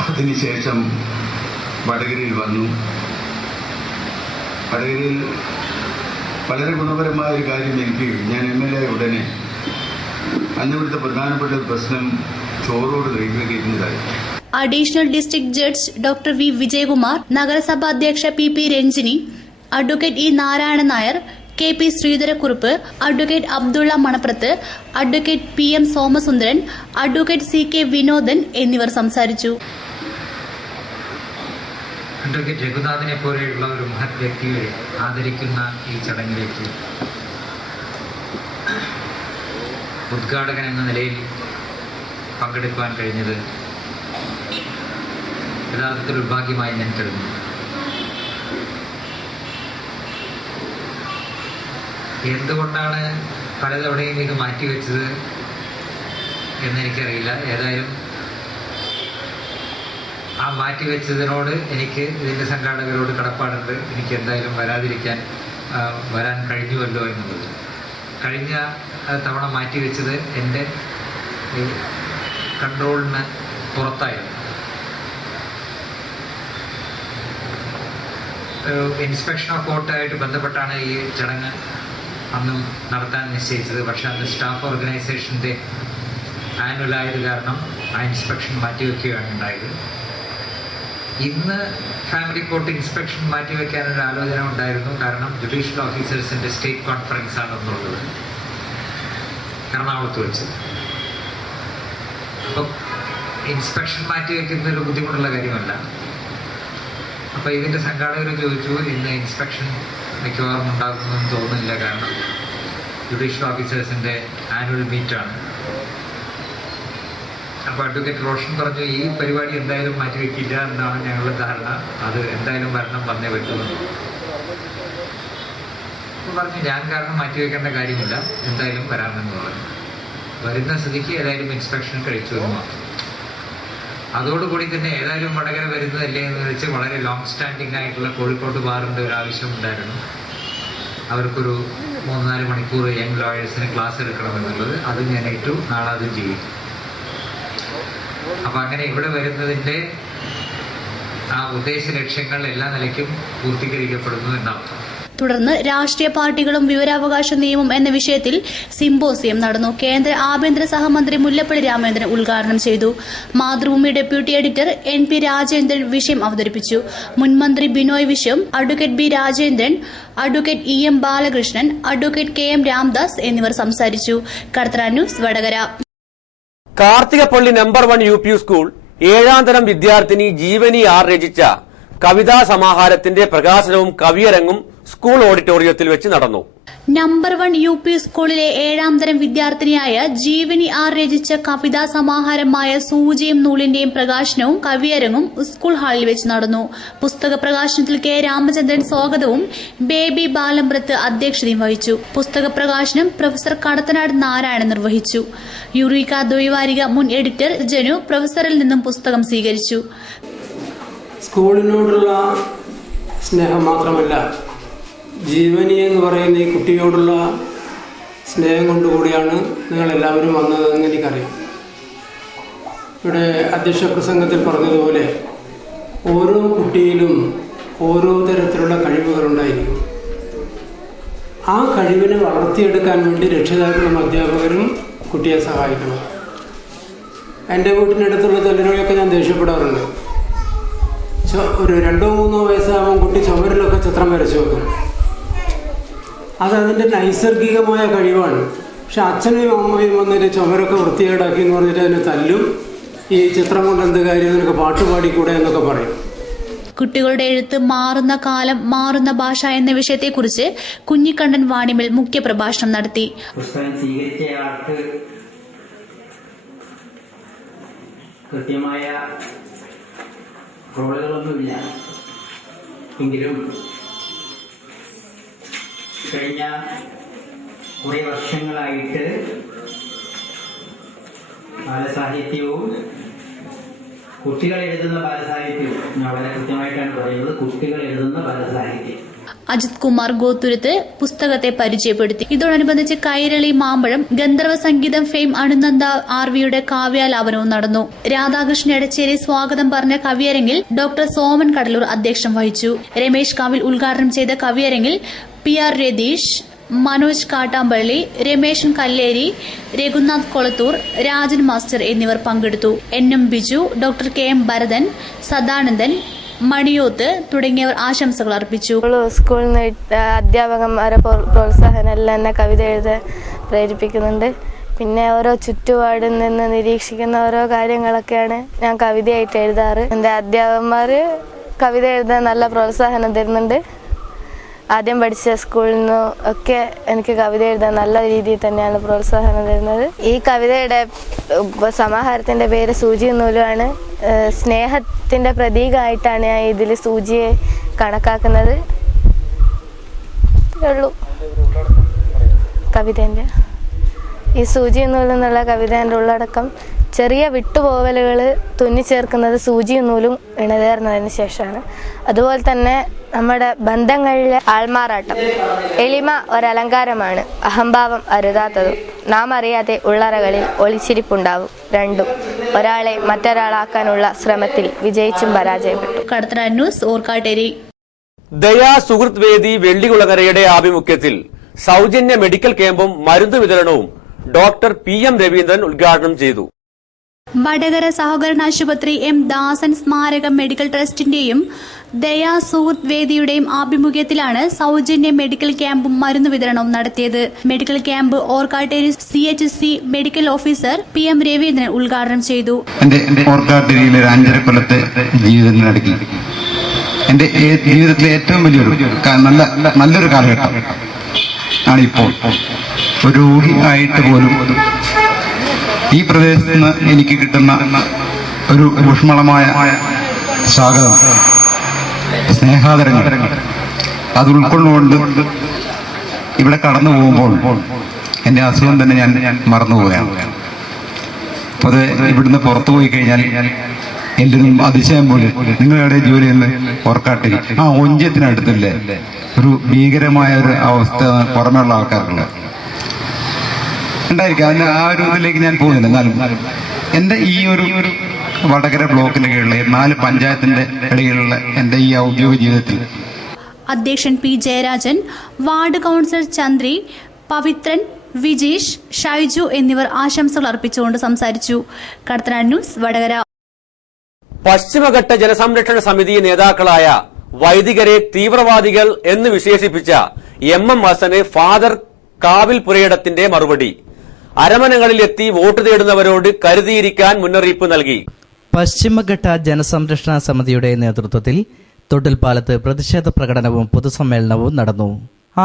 അതിനുശേഷം വടകരയിൽ വന്നു. വടകരയിൽ വളരെ ഗുണപരമായ ഒരു കാര്യം എനിക്ക്, ഞാൻ MLA ഉടനെ അന്നിവിടുത്തെ പ്രധാനപ്പെട്ട പ്രശ്നം ചോറോട് റെയിൽവേ ഗേറ്റിൻ്റെതായി. Additional district judge doctor V Vijayakumar, നഗരസഭാ അധ്യക്ഷ PP Ranjini, advocate E Narayanan Nair, KP Sreedharakurup, advocate Abdulla Manaprath, advocate PM Somasundaran, advocate CK Vinodan എന്നിവർ സംസാരിച്ചു. അഡ്വക്കേറ്റ് രഘുനാഥിനെ പോലെയുള്ള ഒരു മഹത് വ്യക്തിയെ ആദരിക്കുന്ന ഈ ചടങ്ങിലേക്ക് ഉദ്ഘാടകൻ എന്ന നിലയിൽ പങ്കെടുക്കുവാൻ കഴിഞ്ഞത് യഥാർത്ഥത്തിൽ ഒരു ഭാഗ്യമായി ഞാൻ കരുതുന്നു. എന്തുകൊണ്ടാണ് പലതവണയും ഇത് മാറ്റിവെച്ചത് എന്നെനിക്കറിയില്ല. ഏതായാലും ആ മാറ്റിവെച്ചതിനോട് എനിക്ക് ഇതിൻ്റെ സംഘാടകരോട് കടപ്പാടുണ്ട്. എനിക്ക് എന്തായാലും വരാൻ കഴിഞ്ഞുവല്ലോ എന്നുള്ളത്. കഴിഞ്ഞ തവണ മാറ്റിവെച്ചത് എൻ്റെ കൺട്രോളിന് പുറത്തായിരുന്നു. ഇൻസ്പെക്ഷൻ ഓഫ് കോർട്ടായിട്ട് ബന്ധപ്പെട്ടാണ് ഈ ചടങ്ങ് അന്നും നടത്താൻ നിശ്ചയിച്ചത്. പക്ഷെ അന്ന് സ്റ്റാഫ് ഓർഗനൈസേഷൻ്റെ ആനുവൽ ആയത് കാരണം ആ ഇൻസ്പെക്ഷൻ മാറ്റിവെക്കുകയാണ് ഉണ്ടായത്. ഇന്ന് ഫാമിലി കോർട്ട് ഇൻസ്പെക്ഷൻ മാറ്റിവെക്കാനൊരു ആലോചന ഉണ്ടായിരുന്നു. കാരണം ജുഡീഷ്യൽ ഓഫീസേഴ്സിൻ്റെ സ്റ്റേറ്റ് കോൺഫറൻസ് ആണെന്നുള്ളത് എറണാകുളത്ത് വെച്ച്. അപ്പം ഇൻസ്പെക്ഷൻ മാറ്റിവെക്കുന്നൊരു ബുദ്ധിമുട്ടുള്ള കാര്യമല്ല. അപ്പോൾ ഇതിൻ്റെ സംഘാടകർ ചോദിച്ചു, ഇന്ന് ഇൻസ്പെക്ഷൻ മിക്കവാറും ഉണ്ടാകുമെന്ന് തോന്നുന്നില്ല, കാരണം ജുഡീഷ്യൽ ഓഫീസേഴ്സിൻ്റെ ആനുവൽ മീറ്റാണ്. അപ്പോൾ അഡ്വക്കേറ്റ് റോഷൻ പറഞ്ഞു, ഈ പരിപാടി എന്തായാലും മാറ്റിവെക്കില്ല എന്നാണ് ഞങ്ങളുടെ ധാരണ, അത് എന്തായാലും വന്നേ പറ്റുമെന്ന് പറഞ്ഞു. ഞാൻ കാരണം മാറ്റിവെക്കേണ്ട കാര്യമില്ല, എന്തായാലും വരാമെന്ന് പറഞ്ഞു. വരുന്ന സ്ഥിതിക്ക് ഏതായാലും ഇൻസ്പെക്ഷൻ കഴിച്ചു എന്ന് മാത്രം. അതോടുകൂടി തന്നെ ഏതായാലും വടകര വരുന്നതല്ലേ എന്ന് വെച്ച് വളരെ ലോങ് സ്റ്റാൻഡിംഗ് ആയിട്ടുള്ള കോഴിക്കോട് ബാറിൻ്റെ ഒരു ആവശ്യമുണ്ടായിരുന്നു. അവർക്കൊരു 3-4 മണിക്കൂർ യങ് ലോയേഴ്സിന് ക്ലാസ് എടുക്കണമെന്നുള്ളത്, അത് ഞാൻ ഏറ്റു, നാളെ അതും ചെയ്യും. അപ്പം അങ്ങനെ ഇവിടെ വരുന്നതിൻ്റെ ആ ഉദ്ദേശ ലക്ഷ്യങ്ങൾ എല്ലാ നിലയ്ക്കും പൂർത്തീകരിക്കപ്പെടുന്നു എന്നർത്ഥം. തുടർന്ന് രാഷ്ട്രീയ പാർട്ടികളും വിവരാവകാശ നിയമം എന്ന വിഷയത്തിൽ സിംപോസിയം നടന്നു. കേന്ദ്ര ആഭ്യന്തര സഹമന്ത്രി മുല്ലപ്പള്ളി രാമചന്ദ്രൻ ഉദ്ഘാടനം ചെയ്തു. Mathrubhumi deputy editor NP Rajendran വിഷയം അവതരിപ്പിച്ചു. മുൻമന്ത്രി Binoy Viswam, advocate B Rajendran, advocate EM Balakrishnan, advocate KM Ramdas എന്നിവർ സംസാരിച്ചു. കടത്തറ news, Vadakara. Karthikappally number 1 UP school 7ാം തരം വിദ്യാർത്ഥിനി ജീവനി R രചിച്ച കവിതാ സമാഹാരത്തിന്റെ പ്രകാശനവും കവിയരങ്ങും സ്കൂൾ ഓഡിറ്റോറിയത്തിൽ വെച്ച് നടന്നു. നമ്പർ 1 UP സ്കൂളിലെ 7ാം തരം വിദ്യാർത്ഥിനിയായ ജീവനി R രചിച്ച കവിതാ സമാഹാരമായ സൂചിയും നൂലിന്റെയും പ്രകാശനവും കവിയരങ്ങും സ്കൂൾ ഹാളിൽ വെച്ച് നടന്നു. പുസ്തക പ്രകാശനത്തിൽ K രാമചന്ദ്രൻ സ്വാഗതവും ബേബി ബാലമ്പ്രത്ത് അധ്യക്ഷതയും വഹിച്ചു. പുസ്തക പ്രകാശനം പ്രൊഫസർ കടത്തനാട് നാരായണൻ നിർവഹിച്ചു. യുറീക്ക ദ്വൈവാരിക മുൻ എഡിറ്റർ ജനു പ്രൊഫസറിൽ നിന്നും പുസ്തകം സ്വീകരിച്ചു. സ്കൂളിനോടുള്ള സ്നേഹം മാത്രമല്ല, ജീവനി എന്ന് പറയുന്ന ഈ കുട്ടിയോടുള്ള സ്നേഹം കൊണ്ടുകൂടിയാണ് നിങ്ങളെല്ലാവരും വന്നതെന്ന് എനിക്കറിയാം. ഇവിടെ അധ്യക്ഷ പ്രസംഗത്തിൽ പറഞ്ഞതുപോലെ ഓരോ കുട്ടിയിലും ഓരോ തരത്തിലുള്ള കഴിവുകളുണ്ടായിരിക്കും. ആ കഴിവിനെ വളർത്തിയെടുക്കാൻ വേണ്ടി രക്ഷിതാക്കളും അധ്യാപകരും കുട്ടിയെ സഹായിക്കണം. എൻ്റെ വീട്ടിനടുത്തുള്ള ചിലരെയൊക്കെ ഞാൻ ദേഷ്യപ്പെടാറുണ്ട്. ഒരു 2-3 വയസ്സാകുമ്പോൾ കുട്ടി ചുമരിലൊക്കെ ചിത്രം വരച്ചു വെക്കും. അതതിൻ്റെ നൈസർഗികമായ കഴിവാണ്. പക്ഷെ അച്ഛനും അമ്മയും വന്നിട്ട് ചുമരൊക്കെ വൃത്തികേടാക്കി എന്ന് പറഞ്ഞിട്ട് അതിനെ തല്ലും, ഈ ചിത്രം കൊണ്ട് എന്ത് കാര്യം, നിനക്ക് പാട്ട് പാടിക്കൂടെ എന്നൊക്കെ പറയും. കുട്ടികളുടെ എഴുത്ത് മാറുന്ന കാലം മാറുന്ന ഭാഷ എന്ന വിഷയത്തെക്കുറിച്ച് കുഞ്ഞിക്കണ്ണൻ വാണിമിൽ മുഖ്യപ്രഭാഷണം നടത്തി. പുസ്തകം സ്വീകരിച്ചയാൾക്ക് കൃത്യമായ റോളുകളൊന്നുമില്ല. എങ്കിലും കഴിഞ്ഞ കുറേ വർഷങ്ങളായിട്ട് ബാലസാഹിത്യവും കുട്ടികൾ എഴുതുന്ന ബാലസാഹിത്യവും, ഞാൻ വളരെ കൃത്യമായിട്ടാണ് പറയുന്നത്, കുട്ടികൾ എഴുതുന്ന ബാലസാഹിത്യം. അജിത് കുമാർ ഗോത്തുരുത്ത് പുസ്തകത്തെ പരിചയപ്പെടുത്തി. ഇതോടനുബന്ധിച്ച് കൈരളി മാമ്പഴം ഗന്ധർവ സംഗീതം ഫെയിം അണുനന്ദ ആർവിയുടെ കാവ്യാലാപനവും നടന്നു. രാധാകൃഷ്ണൻ എടച്ചേരി സ്വാഗതം പറഞ്ഞ കവിയരങ്ങിൽ ഡോക്ടർ സോമൻ കടലൂർ അധ്യക്ഷം വഹിച്ചു. രമേശ് കാവിൽ ഉദ്ഘാടനം ചെയ്ത കവിയരങ്ങിൽ PR രതീഷ്, മനോജ് കാട്ടാമ്പള്ളി, രമേശൻ കല്ലേരി, രഘുനാഥ് കൊളത്തൂർ, രാജൻ മാസ്റ്റർ എന്നിവർ പങ്കെടുത്തു. NM Biju, doctor KM Bharathan, Sadanandan, Maniyoth തുടങ്ങിയവർ ആശംസകൾ അർപ്പിച്ചു. സ്കൂളിൽ നിന്ന് അധ്യാപകന്മാരെ പ്രോത്സാഹനം എല്ലാം എന്നെ കവിത എഴുതാൻ പ്രേരിപ്പിക്കുന്നുണ്ട്. പിന്നെ ഓരോ ചുറ്റുപാടിൽ നിന്ന് നിരീക്ഷിക്കുന്ന ഓരോ കാര്യങ്ങളൊക്കെയാണ് ഞാൻ കവിതയായിട്ട് എഴുതാറ്. എൻ്റെ അധ്യാപകന്മാർ കവിത എഴുതാൻ നല്ല പ്രോത്സാഹനം തരുന്നുണ്ട്. ആദ്യം പഠിച്ച സ്കൂളിൽ നിന്നും ഒക്കെ എനിക്ക് കവിത എഴുതാൻ നല്ല രീതിയിൽ തന്നെയാണ് പ്രോത്സാഹനം തരുന്നത്. ഈ കവിതയുടെ സമാഹാരത്തിൻ്റെ പേര് സൂചിയും നൂലുമാണ്. സ്നേഹത്തിൻ്റെ പ്രതീകമായിട്ടാണ് ഞാൻ ഇതിൽ സൂചിയെ കണക്കാക്കുന്നത്. ഉള്ളൂ കവിതേൻ്റെ ഈ സൂചിയും നൂലും എന്നുള്ള കവിതേൻ്റെ ഉള്ളടക്കം ചെറിയ വിട്ടുപോവലുകൾ തുന്നിച്ചേർക്കുന്നത് സൂചിയും നൂലും ഇണചേർന്നതിന് ശേഷമാണ്. അതുപോലെ തന്നെ നമ്മുടെ ബന്ധങ്ങളിലെ ആൾമാറാട്ടം. എളിമ ഒരലങ്കാരമാണ്, അഹംഭാവം അരുതാത്തതും. നാം അറിയാതെ ഉള്ളറകളിൽ ഒളിച്ചിരിപ്പുണ്ടാവും. രണ്ടും ഒരാളെ മറ്റൊരാളാക്കാനുള്ള ശ്രമത്തിൽ വിജയിച്ചും പരാജയപ്പെട്ടു. കടത്തനാട് ന്യൂസ്, ഓർക്കാട്ടേരി. ദയാ സുഹൃത്ത് വേദി വെള്ളികുളങ്ങരയുടെ ആഭിമുഖ്യത്തിൽ സൗജന്യ മെഡിക്കൽ ക്യാമ്പും മരുന്ന് വിതരണവും ഡോക്ടർ PM രവീന്ദ്രൻ ഉദ്ഘാടനം ചെയ്തു. വടകര സഹകരണ ആശുപത്രി M ദാസൻ സ്മാരക മെഡിക്കൽ ട്രസ്റ്റിന്റെയും ദയാ സുഹൃത്ത് വേദിയുടെയും ആഭിമുഖ്യത്തിലാണ് സൗജന്യ മെഡിക്കൽ ക്യാമ്പും മരുന്ന് വിതരണവും നടത്തിയത്. Medical camp Orkkatteri CHC medical officer PM Raveendran ഉദ്ഘാടനം ചെയ്തു. എന്റെ ഓർക്കാട്ടേരിയിലെ 5.5 കൊല്ലത്തെ ജീവിതത്തിനിടയ്ക്ക് എന്റെ ജീവിതത്തിലെ ഏറ്റവും വലിയൊരു നല്ലൊരു കാലഘട്ടം ആണ് ഇപ്പോൾ. ഒരു രോഗി ആയിട്ട് പോലും ഈ പ്രദേശത്ത് നിന്ന് എനിക്ക് കിട്ടുന്ന ഒരു ഊഷ്മളമായ സ്വാഗതം, സ്നേഹാദരങ്ങൾ, അത് ഉൾക്കൊണ്ടുകൊണ്ട് ഇവിടെ കടന്നു പോകുമ്പോൾ എൻ്റെ അസുഖം തന്നെ ഞാൻ മറന്നുപോവുകയാണ്. അത് ഇവിടുന്ന് പുറത്തു പോയി കഴിഞ്ഞാൽ എല്ലാവരും അതിശയം പോലെ നിങ്ങളുടെ ജോലി എന്ന് ഓർക്കാട്ടിൽ ഒഞ്ചത്തിനടുത്തില്ലേ ഒരു ഭീകരമായ ഒരു അവസ്ഥ പുറമെയുള്ള ആൾക്കാർക്കുള്ള ഉണ്ടായിരിക്കും. അതിന് ആ ഒരു ഇതിലേക്ക് ഞാൻ പോകുന്നില്ല. എന്നാലും എൻ്റെ ഈ ഒരു വടകര ബ്ലോക്കിന് കീഴിലെ 4 പഞ്ചായത്തിന്റെ ഇടയിലുള്ള എൻ്റെ ഈ ഔദ്യോഗിക ജീവിതത്തിൽ അധ്യക്ഷൻ P Jayarajan, ward councillor Chandri, Pavithran, Vijeesh, Shaiju എന്നിവർ ആശംസകൾ അർപ്പിച്ചുകൊണ്ട് സംസാരിച്ചു. കടത്തനാട് ന്യൂസ്, വടകര. പശ്ചിമഘട്ട ജലസംരക്ഷണ സമിതി നേതാക്കളായ വൈദികരെ തീവ്രവാദികൾ എന്ന് വിശേഷിപ്പിച്ച MM ഹസന് ഫാദർ കാവിൽ പുരയിടത്തിന്റെ മറുപടി. അരമനകളിലെത്തി വോട്ട് തേടുന്നവരോട് കരുതിയിരിക്കാൻ മുന്നറിയിപ്പ് നൽകി. പശ്ചിമഘട്ട ജനസംരക്ഷണ സമിതിയുടെ നേതൃത്വത്തിൽ തൊട്ടിൽപ്പാലത്ത് പ്രതിഷേധ പ്രകടനവും പൊതുസമ്മേളനവും നടന്നു.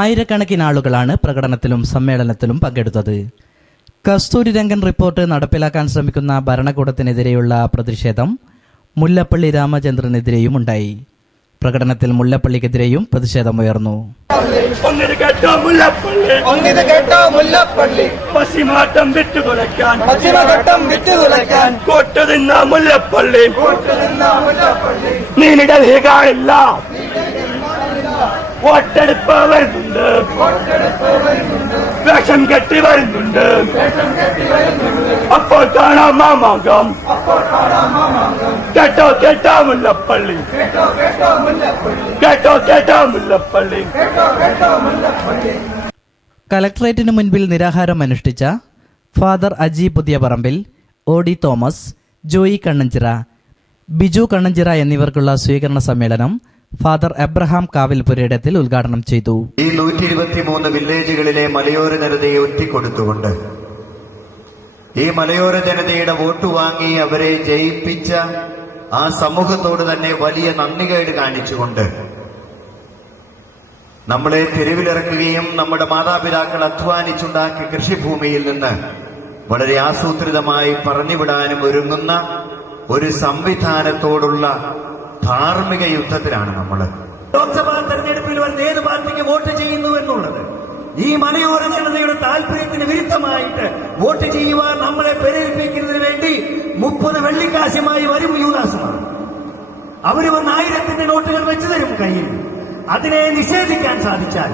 ആയിരക്കണക്കിന് ആളുകളാണ് പ്രകടനത്തിലും സമ്മേളനത്തിലും പങ്കെടുത്തത്. കസ്തൂരിരംഗൻ റിപ്പോർട്ട് നടപ്പിലാക്കാൻ ശ്രമിക്കുന്ന ഭരണകൂടത്തിനെതിരെയുള്ള പ്രതിഷേധം മുല്ലപ്പള്ളി രാമചന്ദ്രനെതിരെയും ഉണ്ടായി. പ്രകടനത്തിൽ മുല്ലപ്പള്ളിക്കെതിരെയും പ്രതിഷേധമുയർന്നു. പശ്ചിമഘട്ടം വിട്ടുതുലയ്ക്കാൻ കൊട്ടുതിന്ന മുല്ലപ്പള്ളി നീ ഡൽഹി കാണില്ല. വോട്ടെടുപ്പ് വരുന്നുണ്ട്, വേഷം കെട്ടി വരുന്നുണ്ട്. അപ്പോൾ കാണാം മാമാങ്കം. കേട്ടോ കേട്ടോ മുല്ലപ്പള്ളി, കേട്ടോ കേട്ടോ മുല്ലപ്പള്ളി. കലക്ടറേറ്റിന് മുൻപിൽ നിരാഹാരം അനുഷ്ഠിച്ച ഫാദർ അജി പുതിയപറമ്പിൽ, OD തോമസ്, ജോയി കണ്ണഞ്ചിറ, ബിജു കണ്ണഞ്ചിറ എന്നിവർക്കുള്ള സ്വീകരണ സമ്മേളനം ഫാദർ എബ്രഹാം കാവിൽ പുരയിടത്തിൽ ഉദ്ഘാടനം ചെയ്തു. ഈ 123 വില്ലേജുകളിലെ മലയോര ജനതയെ ഒറ്റിക്കൊടുത്തുകൊണ്ട് ഈ മലയോര ജനതയുടെ വോട്ട് വാങ്ങി അവരെ ജയിപ്പിച്ച ആ സമൂഹത്തോട് തന്നെ വലിയ നന്ദികേട് കാണിച്ചുകൊണ്ട് നമ്മളെ തെരുവിലിറക്കുകയും നമ്മുടെ മാതാപിതാക്കൾ അധ്വാനിച്ചുണ്ടാക്കിയ കൃഷിഭൂമിയിൽ നിന്ന് വളരെ ആസൂത്രിതമായി പറഞ്ഞുവിടാനും ഒരുങ്ങുന്ന ഒരു സംവിധാനത്തോടുള്ള ധാർമ്മിക യുദ്ധത്തിലാണ് നമ്മൾ. ലോക്സഭാ തെരഞ്ഞെടുപ്പിൽ വരുന്ന ഏത് പാർട്ടിക്ക് വോട്ട് ചെയ്യുന്നു എന്നുള്ളത് ഈ മലയോര ജനതയുടെ താല്പര്യത്തിന് വിരുദ്ധമായിട്ട് വോട്ട് ചെയ്യുവാൻ നമ്മളെ പ്രേരിപ്പിക്കുന്നതിന് വേണ്ടി 30 വെള്ളിക്കാശുമായി വരും യൂദാസുമാണ്. അവര് വന്ന് 1000ന്റെ നോട്ടുകൾ വെച്ചു തരും കയ്യിൽ. അതിനെ നിഷേധിക്കാൻ സാധിച്ചാൽ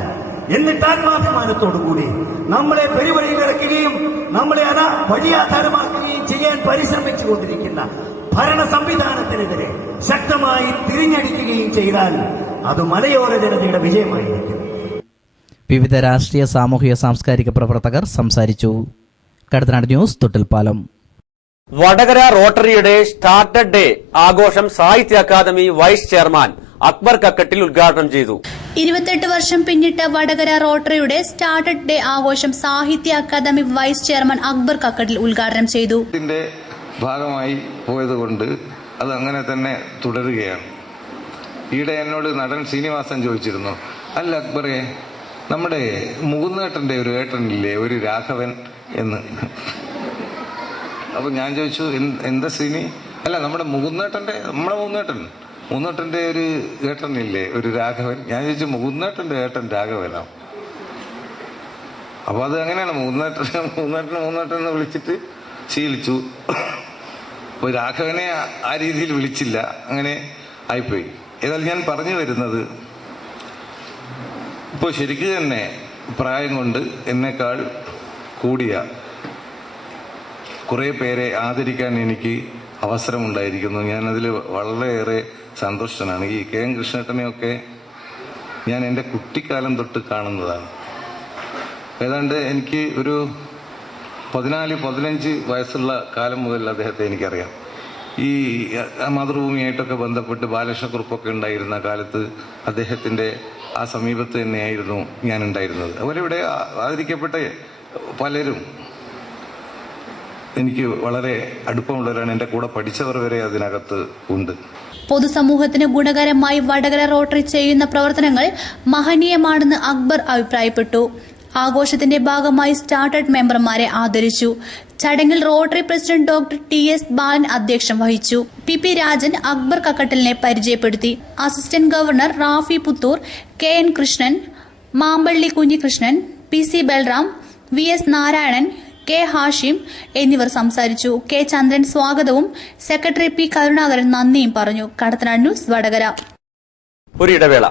എന്നിട്ട് ആത്മാഭിമാനത്തോടുകൂടി നമ്മളെ പെരുവഴിയിലിറക്കുകയും നമ്മളെ വഴിയാധാരമാക്കുകയും ചെയ്യാൻ പരിശ്രമിച്ചു കൊണ്ടിരിക്കുന്ന ഭരണ സംവിധാനത്തിനെതിരെ ശക്തമായി തിരിഞ്ഞടിക്കുകയും ചെയ്താൽ അത് മലയോര ജനതയുടെ വിജയമായിരിക്കും. വിവിധ രാഷ്ട്രീയ സാമൂഹിക സാംസ്കാരിക പ്രവർത്തകർ സംസാരിച്ചു. കടത്തനാട് ന്യൂസ് തൊട്ടിൽപ്പാലം. വടകര റോട്ടറിയുടെ സ്റ്റാർട്ടഡ് ഡേ ആഘോഷം സാഹിത്യ അക്കാദമി വൈസ് ചെയർമാൻ അക്ബർ കക്കട്ടിൽ ഉദ്ഘാടനം ചെയ്തു. 28 വർഷം പിന്നിട്ട വടകര റോട്ടറിയുടെ സ്റ്റാർട്ടഡ് ഡേ ആഘോഷം സാഹിത്യ അക്കാദമി വൈസ് ചെയർമാൻ അക്ബർ കക്കട്ടിൽ ഉദ്ഘാടനം ചെയ്തു. ഇതിന്റെ ഭാഗമായി പോയതുകൊണ്ട് അത് അങ്ങനെ തന്നെ തുടരുകയാണ്. ഈയിടെ എന്നോട് നടൻ ശ്രീനിവാസൻ ചോദിച്ചിരുന്നു, അല്ല അക്ബറെ, നമ്മുടെ മുകുന്ദേട്ടന്റെ ഒരു ഏട്ടനില്ലേ, ഒരു രാഘവൻ എന്ന്. അപ്പൊ ഞാൻ ചോദിച്ചു, എന്താ ശ്രീനി? അല്ല, നമ്മുടെ മുകുന്ദേട്ടന്റെ ഒരു ഏട്ടനില്ലേ, ഒരു രാഘവൻ. ഞാൻ ചോദിച്ചു, മുകുന്ദേട്ടന്റെ ഏട്ടൻ രാഘവനാ? അപ്പൊ അത് അങ്ങനെയാണ്, മുകുന്ദേട്ടൻ എന്ന് വിളിച്ചിട്ട് ശീലിച്ചു. അപ്പൊ രാഘവനെ ആ രീതിയിൽ വിളിച്ചില്ല, അങ്ങനെ ആയിപ്പോയി. ഏതായാലും ഞാൻ പറഞ്ഞു വരുന്നത്, ഇപ്പോൾ ശരിക്കും തന്നെ പ്രായം കൊണ്ട് എന്നെക്കാൾ കൂടിയ കുറേ പേരെ ആദരിക്കാൻ എനിക്ക് അവസരമുണ്ടായിരിക്കുന്നു. ഞാനതിൽ വളരെയേറെ സന്തുഷ്ടനാണ്. ഈ കെ എൻ കൃഷ്ണേട്ടനെയൊക്കെ ഞാൻ എൻ്റെ കുട്ടിക്കാലം തൊട്ട് കാണുന്നതാണ്. ഏതാണ്ട് എനിക്ക് ഒരു 14-15 വയസ്സുള്ള കാലം മുതൽ അദ്ദേഹത്തെ എനിക്കറിയാം. ഈ മാതൃഭൂമിയായിട്ടൊക്കെ ബന്ധപ്പെട്ട് ബാലകൃഷ്ണക്കുറുപ്പൊക്കെ ഉണ്ടായിരുന്ന കാലത്ത് അദ്ദേഹത്തിൻ്റെ ആ സമീപത്ത് തന്നെയായിരുന്നു ഞാൻ ഉണ്ടായിരുന്നത്. അതുപോലെ ഇവിടെ ആദരിക്കപ്പെട്ട പലരും എനിക്ക് വളരെ അടുപ്പമുള്ളവരാണ്. എൻ്റെ കൂടെ പഠിച്ചവർ വരെ അതിനകത്ത് ഉണ്ട്. പൊതുസമൂഹത്തിന് ഗുണകരമായി വടകര റോട്ടറി ചെയ്യുന്ന പ്രവർത്തനങ്ങൾ മഹനീയമാണെന്ന് അക്ബർ അഭിപ്രായപ്പെട്ടു. ആഘോഷത്തിന്റെ ഭാഗമായി സ്റ്റാർട്ടഡ് മെമ്പർമാരെ ആദരിച്ചു. ചടങ്ങിൽ റോട്ടറി പ്രസിഡന്റ് ഡോക്ടർ TS ബാലൻ അധ്യക്ഷം വഹിച്ചു. PP രാജൻ അക്ബർ കക്കട്ടലിനെ പരിചയപ്പെടുത്തി. Assistant governor Rafi Puthur, KN Krishnan, Mampally Kunhikrishnan, PC Balram, VS Narayanan, K Hashim എന്നിവർ സംസാരിച്ചു. K ചന്ദ്രൻ സ്വാഗതവും സെക്രട്ടറി P കരുണാകരൻ നന്ദിയും പറഞ്ഞു. കടത്തനാട് ന്യൂസ് വടകര. ഒരു ഇടവേള.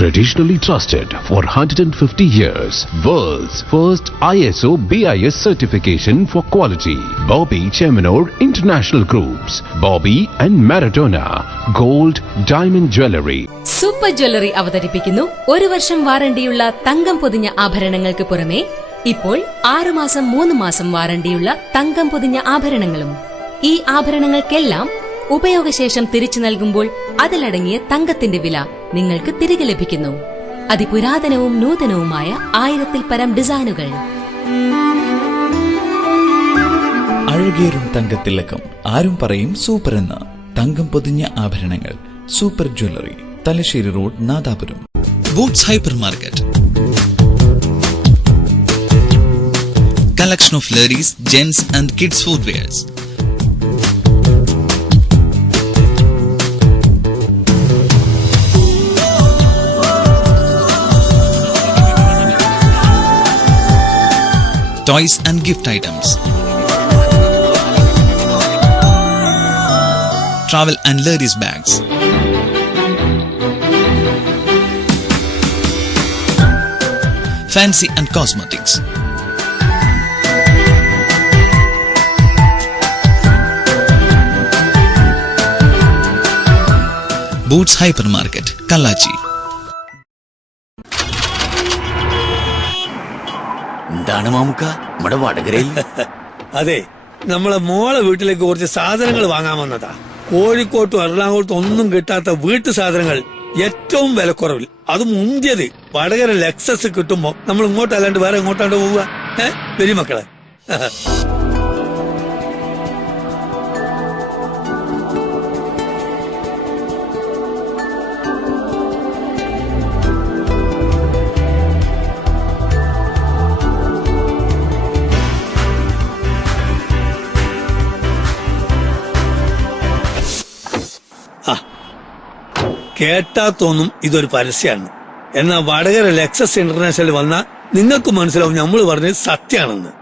Traditionally trusted for 150 years, world's first ISO BIS certification for quality. Bobby Cheminor International Groups, Bobby and Maradona, Gold Diamond Jewelry. Super jewellery അവതരിപ്പിക്കുന്നു 1 വർഷം വാറണ്ടിയുള്ള തങ്കം പൊതിഞ്ഞ ആഭരണങ്ങൾക്ക് പുറമെ ഇപ്പോൾ 6 മാസം 3 മാസം വാറണ്ടിയുള്ള തങ്കം പൊതിഞ്ഞ ആഭരണങ്ങളും. ഈ ആഭരണങ്ങൾക്കെല്ലാം ഉപയോഗശേഷം തിരിച്ചു നൽകുമ്പോൾ അതിലടങ്ങിയ തങ്കത്തിന്റെ വില നിങ്ങൾക്ക് തിരികെ ലഭിക്കുന്നു. അതിപുരാതനവും നൂതനവുമായ 1000-ൽ പരം ഡിസൈനുകൾ. അഴകേറും തങ്കത്തിലക്കം, ആരും പറയും സൂപ്പർ എന്ന്. തങ്കം പൊതിഞ്ഞ ആഭരണങ്ങൾ, super jewellery, Thalassery road, Nadapuram. Boots hyper market, collection of ladies, gents and kids footwears. toys and gift items, travel and ladies bags, fancy and cosmetics, Boots Hypermarket, Kalachi. എന്താണ് മാമുക്ക നമ്മുടെ വടകരയിൽ? അതെ, നമ്മളെ മോളെ വീട്ടിലേക്ക് കുറച്ച് സാധനങ്ങൾ വാങ്ങാൻ വന്നതാ. കോഴിക്കോട്ടും എറണാകുളത്തും ഒന്നും കിട്ടാത്ത വീട്ടു സാധനങ്ങൾ ഏറ്റവും വിലക്കുറവിൽ, അത് മുന്തിയത് വടകര ലെക്സസ് കിട്ടുമ്പോ നമ്മൾ ഇങ്ങോട്ടല്ലാണ്ട് വേറെ എങ്ങോട്ടാണ്ട് പോവുക? വരി മക്കളെ. കേട്ടാ തോന്നും ഇതൊരു പരസ്യമാണ്. എന്നാ വടകര ലെക്സസ് ഇന്റർനാഷണൽ വന്ന നിങ്ങൾക്ക് മനസ്സിലാവും നമ്മൾ പറഞ്ഞത് സത്യാണെന്ന്.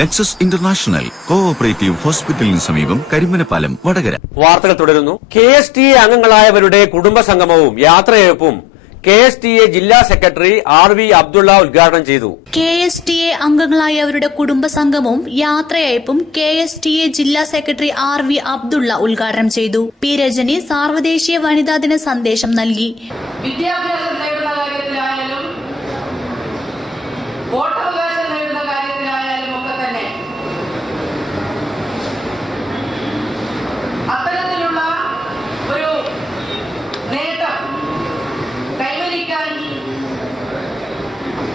ലെക്സസ് ഇന്റർനാഷണൽ കോഓപ്പറേറ്റീവ് ഹോസ്പിറ്റലിന് സമീപം കരിമനപ്പാലം, വടകര. വാർത്തകൾ തുടരുന്നു. KSTA അംഗങ്ങളായവരുടെ കുടുംബസംഗമവും യാത്രയയപ്പും KSTA ജില്ലാ സെക്രട്ടറി RV അബ്ദുള്ള ഉദ്ഘാടനം ചെയ്തു. KSTA അംഗങ്ങളായവരുടെ കുടുംബസംഗമവും യാത്രയയപ്പും KSTA ജില്ലാ സെക്രട്ടറി RV അബ്ദുള്ള ഉദ്ഘാടനം ചെയ്തു. P രജനി സാർവദേശീയ വനിതാ ദിന സന്ദേശം നൽകി. വിദ്യാഭ്യാസം നേടുന്ന കാര്യത്തിലായാലും വോട്ടവകാശം നേടുന്ന കാര്യത്തിലായാലും ഒക്കെ തന്നെ അത്തരത്തിലുള്ള ഒരു നേട്ടം കൈവരിക്കാൻ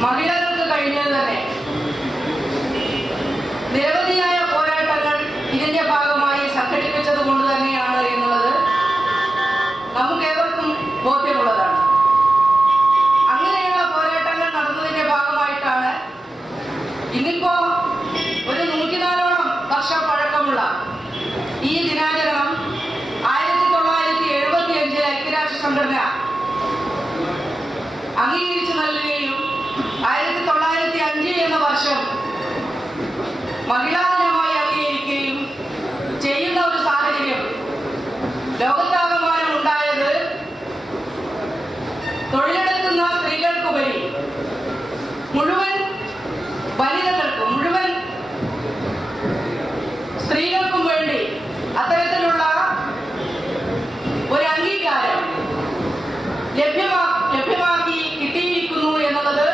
മഹിളകൾക്ക് കഴിഞ്ഞത് തന്നെ നിരവധിയായ പോരാട്ടങ്ങൾ ഇതിന്റെ ഭാഗമായി സംഘടിപ്പിച്ചത് കൊണ്ട് തന്നെയാണ് എന്നുള്ളത് നമുക്കേവർക്കും ബോധ്യമുള്ളതാണ്. അങ്ങനെയുള്ള പോരാട്ടങ്ങൾ നടന്നതിന്റെ ഭാഗമായിട്ടാണ് ഇന്നിപ്പോ ഒരു 104ഓളം വർഷം പഴക്കമുള്ള ഈ ദിനാചരണം 1975 ഐക്യരാഷ്ട്ര സംഘടന അംഗീകരിച്ചു നൽകുകയും 1905 എന്ന വർഷം മഹിളാ ദിനമായി അംഗീകരിക്കുകയും ചെയ്യുന്ന ഒരു സാഹചര്യം ലോകത്താകമാനം ഉണ്ടായത് തൊഴിലെടുക്കുന്ന സ്ത്രീകൾക്കുപരി മുഴുവൻ വനിതകൾക്കും മുഴുവൻ സ്ത്രീകൾക്കും വേണ്ടി അത്തരത്തിലുള്ള ഒരു അംഗീകാരം ലഭ്യമാക്കി കിട്ടിയിരിക്കുന്നു എന്നുള്ളത്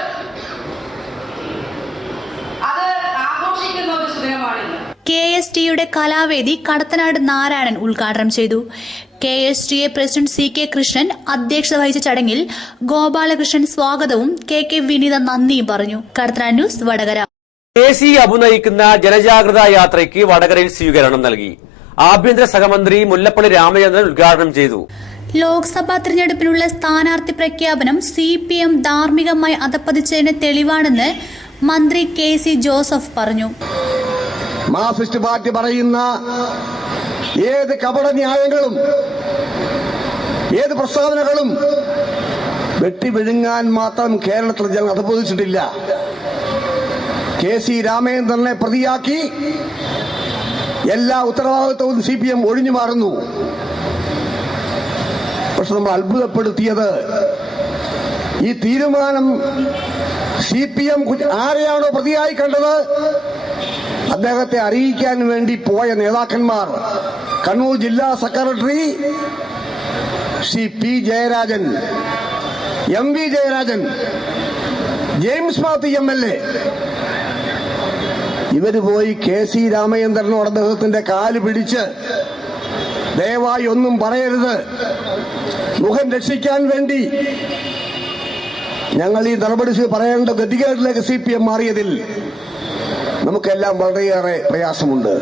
അത് ആഘോഷിക്കുന്ന ഒരു ദിനമാണിന്ന്. KSTA കലാവേദി കടത്തനാട് നാരായണൻ ഉദ്ഘാടനം ചെയ്തു. KSTA പ്രസിഡന്റ് CK കൃഷ്ണൻ അധ്യക്ഷത വഹിച്ച ചടങ്ങിൽ ഗോപാലകൃഷ്ണൻ സ്വാഗതവും KK വിനീത നന്ദിയും പറഞ്ഞു. കടത്തനാട് ന്യൂസ്, വടകര. KC അബു നയിക്കുന്ന ജനജാഗ്രതാ യാത്രയ്ക്ക് വടകരയിൽ സ്വീകരണം നൽകി. ആഭ്യന്തര സഹമന്ത്രി മുല്ലപ്പള്ളി രാമചന്ദ്രൻ ഉദ്ഘാടനം ചെയ്തു. ലോക്സഭാ തിരഞ്ഞെടുപ്പിനുള്ള സ്ഥാനാർത്ഥി പ്രഖ്യാപനം CPM ധാർമ്മികമായി അധപ്പതിച്ചതിന് തെളിവാണെന്ന് മന്ത്രി KC ജോസഫ് പറഞ്ഞു. മാർക്സിസ്റ്റ് പാർട്ടി പറയുന്ന ഏത് കപട ന്യായങ്ങളും ഏത് പ്രസ്താവനകളും വെട്ടിവിഴുങ്ങാൻ മാത്രം കേരളത്തിൽ ജനം അധപ്പതിച്ചിട്ടില്ല. KC രാമചന്ദ്രനെ പ്രതിയാക്കി എല്ലാ ഉത്തരവാദിത്വവും CPM ഒഴിഞ്ഞു മാറുന്നു. പക്ഷെ നമ്മൾ അത്ഭുതപ്പെടുത്തിയത് ഈ തീരുമാനം CPM ആരെയാണോ പ്രതിയായി കണ്ടത് അദ്ദേഹത്തെ അറിയിക്കാൻ വേണ്ടി പോയ നേതാക്കന്മാർ കണ്ണൂർ ജില്ലാ secretary Shri P Jayarajan, MV Jayarajan, James Mathew MLA ഇവര് പോയി KC രാമചന്ദ്രനോട് അദ്ദേഹത്തിന്റെ കാല് പിടിച്ച് ദയവായി ഒന്നും പറയരുത്, മുഖം രക്ഷിക്കാൻ വേണ്ടി ഞങ്ങൾ ഈ നടപടി പറയേണ്ട ഗതികേടിലേക്ക് CPM മാറിയതിൽ നമുക്കെല്ലാം വളരെയേറെ പ്രയാസമുണ്ട്.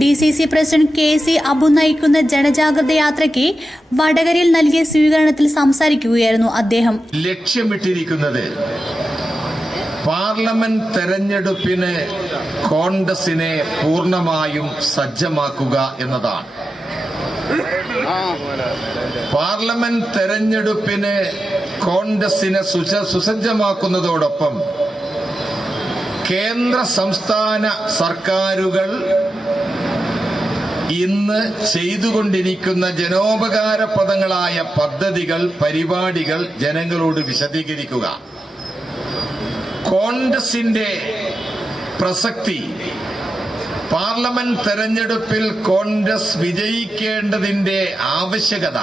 DCC പ്രസിഡന്റ് KC അബു നയിക്കുന്ന ജനജാഗ്രത യാത്രയ്ക്ക് വടകരയിൽ നൽകിയ സ്വീകരണത്തിൽ സംസാരിക്കുകയായിരുന്നു അദ്ദേഹം. ലക്ഷ്യമിട്ടിരിക്കുന്നത് പാർലമെന്റ് തെരഞ്ഞെടുപ്പിന് കോൺഗ്രസിനെ പൂർണ്ണമായും സജ്ജമാക്കുക എന്നതാണ്. പാർലമെന്റ് തെരഞ്ഞെടുപ്പിന് കോൺഗ്രസിനെ സുസജ്ജമാക്കുന്നതോടൊപ്പം കേന്ദ്ര സംസ്ഥാന സർക്കാരുകൾ ഇന്ന് ചെയ്തുകൊണ്ടിരിക്കുന്ന ജനോപകാരപ്രദങ്ങളായ പദ്ധതികൾ, പരിപാടികൾ ജനങ്ങളോട് വിശദീകരിക്കുക. കോൺഗ്രസിന്റെ പ്രസക്തി, പാർലമെന്റ് തെരഞ്ഞെടുപ്പിൽ കോൺഗ്രസ് വിജയിക്കേണ്ടതിന്റെ ആവശ്യകത,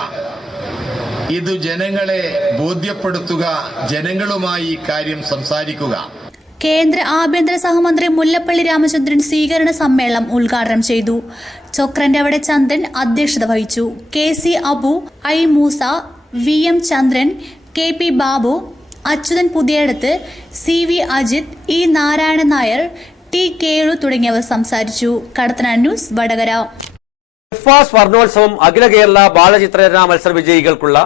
ഇത് ജനങ്ങളെ ബോധ്യപ്പെടുത്തുക, ജനങ്ങളുമായി ഈ കാര്യം സംസാരിക്കുക. കേന്ദ്ര ആഭ്യന്തര സഹമന്ത്രി മുല്ലപ്പള്ളി രാമചന്ദ്രൻ സ്വീകരണ സമ്മേളനം ഉദ്ഘാടനം ചെയ്തു. ചൊക്രന്റെ അവിടെ ചന്ദ്രൻ അധ്യക്ഷത വഹിച്ചു. KC Abu, I Musa, VM Chandran, KP Babu, Achuthan Puthiyadath, CV Ajith, E Narayanan Nair, T Kelu തുടങ്ങിയവർ സംസാരിച്ചു. കടത്തനാട് ന്യൂസ്, വടകര. സ്വർണോത്സവം അഖില കേരള ബാലചിത്രരചനാ മത്സര വിജയികൾക്കുള്ള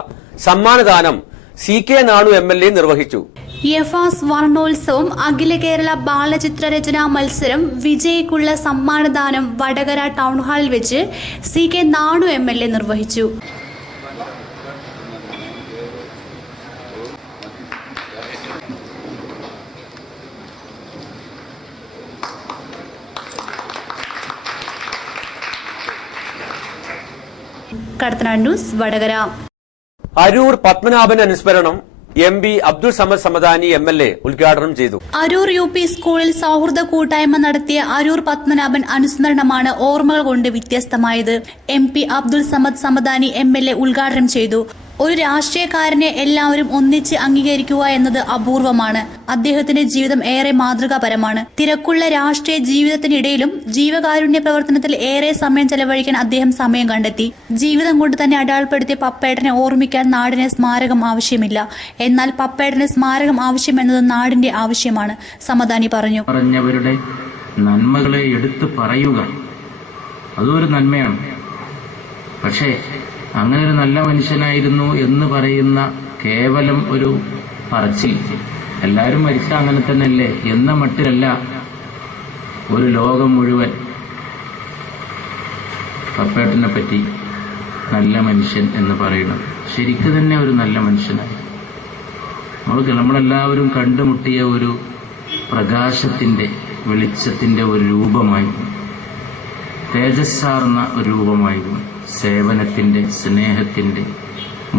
സമ്മാനദാനം CK നാണു MLA നിർവഹിച്ചു. സ്വർണോത്സവം അഖില കേരള ബാലചിത്രരചനാ മത്സരം വിജയിക്കുള്ള സമ്മാനദാനം വടകര ടൗൺ ഹാളിൽ വെച്ച് CK നാണു MLA നിർവഹിച്ചു. കടത്തനാട് ന്യൂസ്, വടകര. അരൂർ പത്മനാഭൻ അനുസ്മരണം MB അബ്ദുൾ സമദ് സമദാനി MLA ഉദ്ഘാടനം ചെയ്തു. അരൂർ UP സ്കൂളിൽ സൗഹൃദ കൂട്ടായ്മ നടത്തിയ അരൂർ പത്മനാഭൻ അനുസ്മരണമാണ് ഓർമ്മകൾ കൊണ്ട് വ്യത്യസ്തമായത്. MP അബ്ദുൾ സമദ് സമദാനി MLA ഉദ്ഘാടനം ചെയ്തു. ഒരു രാഷ്ട്രീയക്കാരനെ എല്ലാവരും ഒന്നിച്ച് അംഗീകരിക്കുക എന്നത് അപൂർവമാണ്. അദ്ദേഹത്തിന്റെ ജീവിതം ഏറെ മാതൃകാപരമാണ്. തിരക്കുള്ള രാഷ്ട്രീയ ജീവിതത്തിനിടയിലും ജീവകാരുണ്യ പ്രവർത്തനത്തിൽ ഏറെ സമയം ചെലവഴിക്കാൻ അദ്ദേഹം സമയം കണ്ടെത്തി. ജീവിതം കൊണ്ട് തന്നെ അടയാളപ്പെടുത്തിയ പപ്പേട്ടനെ ഓർമ്മിക്കാൻ നാടിന് സ്മാരകം ആവശ്യമില്ല. എന്നാൽ പപ്പേട്ടന് സ്മാരകം ആവശ്യമെന്നത് നാടിന്റെ ആവശ്യമാണ്, സമദാനി പറഞ്ഞു. പറഞ്ഞവരുടെ നന്മകളെ എടുത്തു പറയുക അതൊരു നന്മയാണ്. പക്ഷേ അങ്ങനെ ഒരു നല്ല മനുഷ്യനായിരുന്നു എന്ന് പറയുന്ന കേവലം ഒരു പറച്ചിൽ, എല്ലാവരും മരിച്ച അങ്ങനെ തന്നെയല്ലേ എന്ന മട്ടിലല്ല ഒരു ലോകം മുഴുവൻ പപ്പേട്ടനെ പറ്റി നല്ല മനുഷ്യൻ എന്ന് പറയുന്നത്. ശരിക്കും തന്നെ ഒരു നല്ല മനുഷ്യനായി നമ്മളെല്ലാവരും കണ്ടുമുട്ടിയ ഒരു പ്രകാശത്തിന്റെ, വെളിച്ചത്തിന്റെ ഒരു രൂപമായിരുന്നു, തേജസ്സാർന്ന ഒരു രൂപമായിരുന്നു. സേവനത്തിന്റെ, സ്നേഹത്തിന്റെ,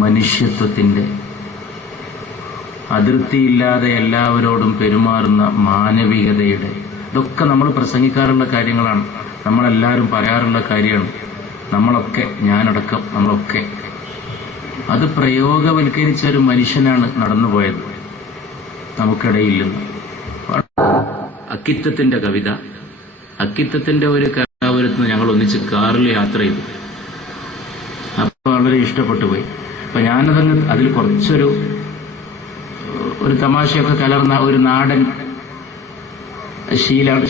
മനുഷ്യത്വത്തിന്റെ, അതിർത്തിയില്ലാതെ എല്ലാവരോടും പെരുമാറുന്ന മാനവികതയുടെ, ഇതൊക്കെ നമ്മൾ പ്രസംഗിക്കാറുള്ള കാര്യങ്ങളാണ്, നമ്മളെല്ലാവരും പറയാറുള്ള കാര്യമാണ്. നമ്മളൊക്കെ, ഞാനടക്കം നമ്മളൊക്കെ അത് പ്രയോഗവൽക്കരിച്ച ഒരു മനുഷ്യനാണ് നടന്നുപോയത് നമുക്കിടയിൽ നിന്ന്. അക്കിത്തത്തിന്റെ കവിത, അക്കിത്തത്തിന്റെ ഒരു കലാപുരത്ത് ഞങ്ങൾ ഒന്നിച്ച് കാറിൽ യാത്ര ചെയ്തു. അപ്പോൾ വളരെ ഇഷ്ടപ്പെട്ടു പോയി. അപ്പൊ ഞാനതങ്ങ് അതിൽ കുറച്ചൊരു തമാശയൊക്കെ കലർന്ന ഒരു നാടൻ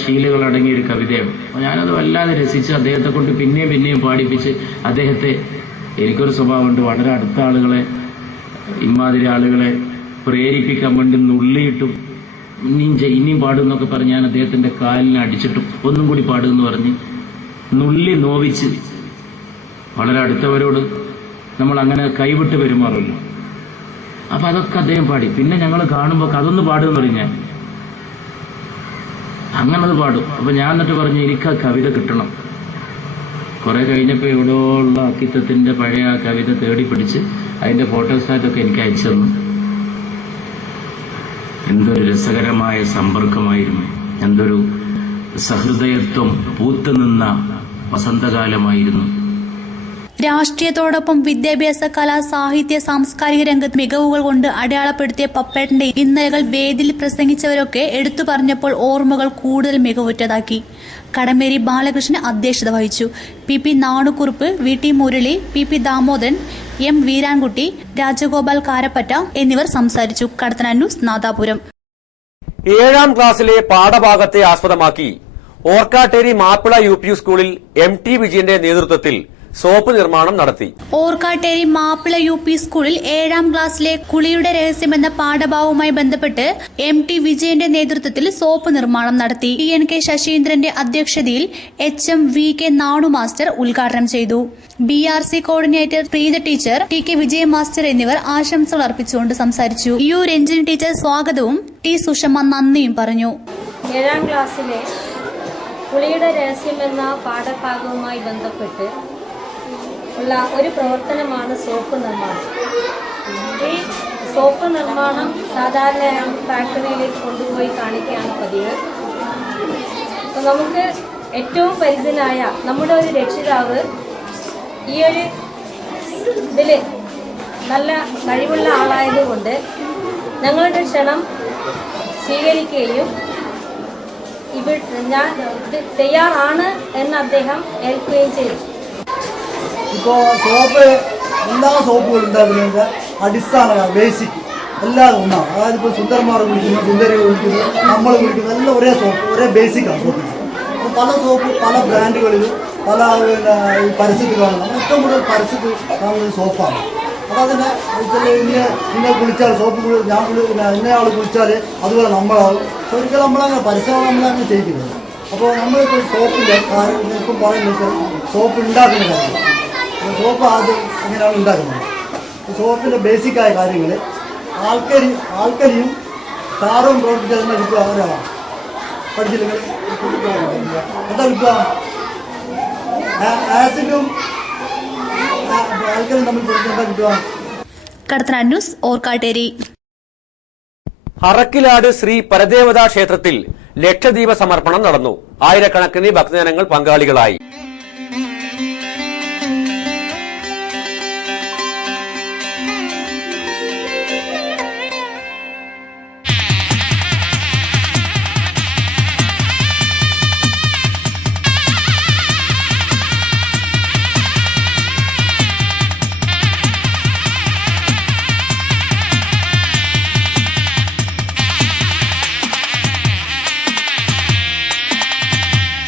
ശീലകൾ അടങ്ങിയ ഒരു കവിതയാണ്. അപ്പൊ ഞാനത് വല്ലാതെ രസിച്ച് അദ്ദേഹത്തെ കൊണ്ട് പിന്നെയും പാടിപ്പിച്ച് അദ്ദേഹത്തെ, എനിക്കൊരു സ്വഭാവമുണ്ട്, വളരെ അടുത്ത ആളുകളെ, ഇമാതിരി ആളുകളെ പ്രേരിപ്പിക്കാൻ വേണ്ടി നുള്ളിയിട്ടും ഇനിയും പാടുന്നൊക്കെ പറഞ്ഞ് ഞാൻ അദ്ദേഹത്തിന്റെ കാലിനെ അടിച്ചിട്ടും ഒന്നും കൂടി പാടുമെന്ന് പറഞ്ഞ് നുള്ളി നോവിച്ച്, വളരെ അടുത്തവരോട് നമ്മൾ അങ്ങനെ കൈവിട്ട് പെരുമാറുമല്ലോ. അപ്പൊ അതൊക്കെ അദ്ദേഹം പാടി. പിന്നെ ഞങ്ങൾ കാണുമ്പോൾ അതൊന്ന് പാടുമെന്ന് പറഞ്ഞാൽ അങ്ങനത് പാടും. അപ്പൊ ഞാൻ എന്നിട്ട് പറഞ്ഞു എനിക്ക് ആ കവിത കിട്ടണം. കുറെ കഴിഞ്ഞപ്പോൾ എവിടെയോ ഉള്ള അക്കിത്തത്തിന്റെ പഴയ ആ കവിത തേടി പിടിച്ച് അതിന്റെ ഫോട്ടോസ്റ്റാറ്റൊക്കെ എനിക്ക് അയച്ചു തന്നു. എന്തൊരു രസകരമായ സമ്പർക്കമായിരുന്നു, എന്തൊരു സഹൃദയത്വം പൂത്തുനിന്ന വസന്തകാലമായിരുന്നു. രാഷ്ട്രീയത്തോടൊപ്പം വിദ്യാഭ്യാസ, കലാ, സാഹിത്യ, സാംസ്കാരിക രംഗത്ത് മികവുകൾ കൊണ്ട് അടയാളപ്പെടുത്തിയ പപ്പേട്ടന്റെ ഇന്നലകൾ വേദിയിൽ പ്രസംഗിച്ചവരൊക്കെ എടുത്തു പറഞ്ഞപ്പോൾ ഓർമ്മകൾ കൂടുതൽ മികവുറ്റതാക്കി. കടമേരി ബാലകൃഷ്ണൻ അധ്യക്ഷത വഹിച്ചു. PP നാണുക്കുറുപ്പ്, VT Murali, PP Damodaran, M Veerankutty, Rajagopal Karapatta എന്നിവർ സംസാരിച്ചു. കടത്തനാട് ന്യൂസ്, നാദാപുരം. 7ാം ക്ലാസ്സിലെ പാഠഭാഗത്തെ ആസ്പദമാക്കി ഓർക്കാട്ടേരി മാപ്പിള UP സ്കൂളിൽ MT വിജയന്റെ നേതൃത്വത്തിൽ സോപ്പ് നിർമ്മാണം നടത്തി. ഓർക്കാട്ടേരി മാപ്പിള UP സ്കൂളിൽ 7ാം ക്ലാസ്സിലെ കുളിയുടെ രഹസ്യം എന്ന പാഠഭാഗവുമായി ബന്ധപ്പെട്ട് MT വിജയന്റെ നേതൃത്വത്തിൽ സോപ്പ് നിർമ്മാണം നടത്തി. TNK ശശീന്ദ്രന്റെ അധ്യക്ഷതയിൽ HM VK നാണു മാസ്റ്റർ ഉദ്ഘാടനം ചെയ്തു. BRC coordinator Preetha teacher, TK വിജയ മാസ്റ്റർ എന്നിവർ ആശംസകൾ അർപ്പിച്ചുകൊണ്ട് സംസാരിച്ചു. U രഞ്ജിനി ടീച്ചർ സ്വാഗതവും T സുഷമ നന്ദിയും പറഞ്ഞു. 7ാം ക്ലാസ്സിലെ പുളിയുടെ രഹസ്യം എന്ന പാഠഭാഗവുമായി ബന്ധപ്പെട്ട് ഉള്ള ഒരു പ്രവർത്തനമാണ് സോപ്പ് നിർമ്മാണം. ഈ സോപ്പ് നിർമ്മാണം സാധാരണ ഫാക്ടറിയിലേക്ക് കൊണ്ടുപോയി കാണിക്കുകയാണ് പതിവ്. അപ്പോൾ നമുക്ക് ഏറ്റവും പരിചിതനായ നമ്മുടെ ഒരു രക്ഷിതാവ് ഈ ഒരു ഇതിൽ നല്ല കഴിവുള്ള ആളായതുകൊണ്ട് ഞങ്ങളുടെ ക്ഷണം സ്വീകരിക്കുകയും ഞാൻ തയ്യാറാണ് എന്ന് അദ്ദേഹം ഏൽക്കുകയും ചെയ്തു. ഇപ്പോൾ സോപ്പ് എല്ലാ സോപ്പുകളും ഉണ്ടാകുന്നതിൻ്റെ അടിസ്ഥാന ബേസിക് എല്ലാവരും ഒന്നാണ്. അതായത് ഇപ്പോൾ സുന്ദരന്മാർ കുളിക്കുന്നു, സുന്ദരികൾ കുളിക്കുന്നു, നമ്മൾ കുളിക്കുന്നു, എല്ലാം ഒരേ സോപ്പ്, ഒരേ ബേസിക്കാണ് സോപ്പിന്. അപ്പോൾ പല സോപ്പ് പല ബ്രാൻഡുകളിലും പല ഈ പരസ്യത്തിൽ കാണുന്ന ഏറ്റവും കൂടുതൽ പരസ്യത്തിൽ കാണുന്നത് സോപ്പാണ്. അപ്പോൾ അതിനെ ഇന്നെ കുളിച്ചാൽ സോപ്പ് ഞാൻ ഇന്നയാൾ കുളിച്ചാൽ അതുപോലെ നമ്മളാവും. ഒരിക്കലും നമ്മളങ്ങനെ പരസ്യമാണ് നമ്മളങ്ങനെ ചെയ്യിക്കുന്നത്. അപ്പോൾ നമ്മളിപ്പോൾ സോപ്പിൻ്റെ കാര്യം ഇപ്പം പറയുന്നത് സോപ്പ് ഉണ്ടാക്കുന്ന കാര്യം, സോപ്പ് ആദ്യം എങ്ങനെയാണ് ഉണ്ടാക്കുന്നത്, സോപ്പിൻ്റെ ബേസിക്കായ കാര്യങ്ങൾ ആൽക്കരിയും ടാറും പ്രവർത്തിച്ചതെന്ന് കിട്ടുക ഒരാളാണ്. പഠിച്ചില്ലെങ്കിൽ എന്താ കിട്ടുക? ആസിഡും ആൽക്കരിയും തമ്മിൽ എന്താ കിട്ടുക? കടത്തനാട് ന്യൂസ്, ഓർക്കാട്ടേരി. അറക്കിലാട് ശ്രീ പരദേവതാ ക്ഷേത്രത്തിൽ ലക്ഷദീപ സമർപ്പണം നടന്നു. ആയിരക്കണക്കിന് ഭക്തജനങ്ങൾ പങ്കാളികളായി.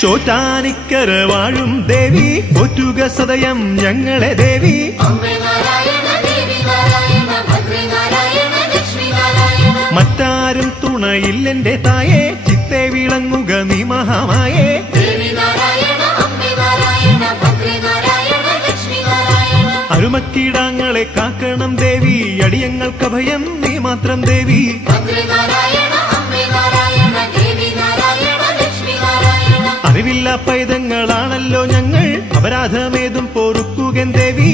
ചോറ്റാനിക്കര വാഴും ദേവി, പോറ്റുക സദയം ഞങ്ങളെ ദേവി. മറ്റാരും തുണയില്ലെന്റെ തായേ, ചിത്തെ വിളങ്ങുക നീ മഹാമായേ. അരുമക്കീടാങ്ങളെ കാക്കണം ദേവി, അടിയങ്ങൾക്ക് അഭയം നീ മാത്രം ദേവി. അറിവില്ല പൈതങ്ങളാണല്ലോ ഞങ്ങൾ, അപരാധമേതും പൊറുക്കുകൻ ദേവി.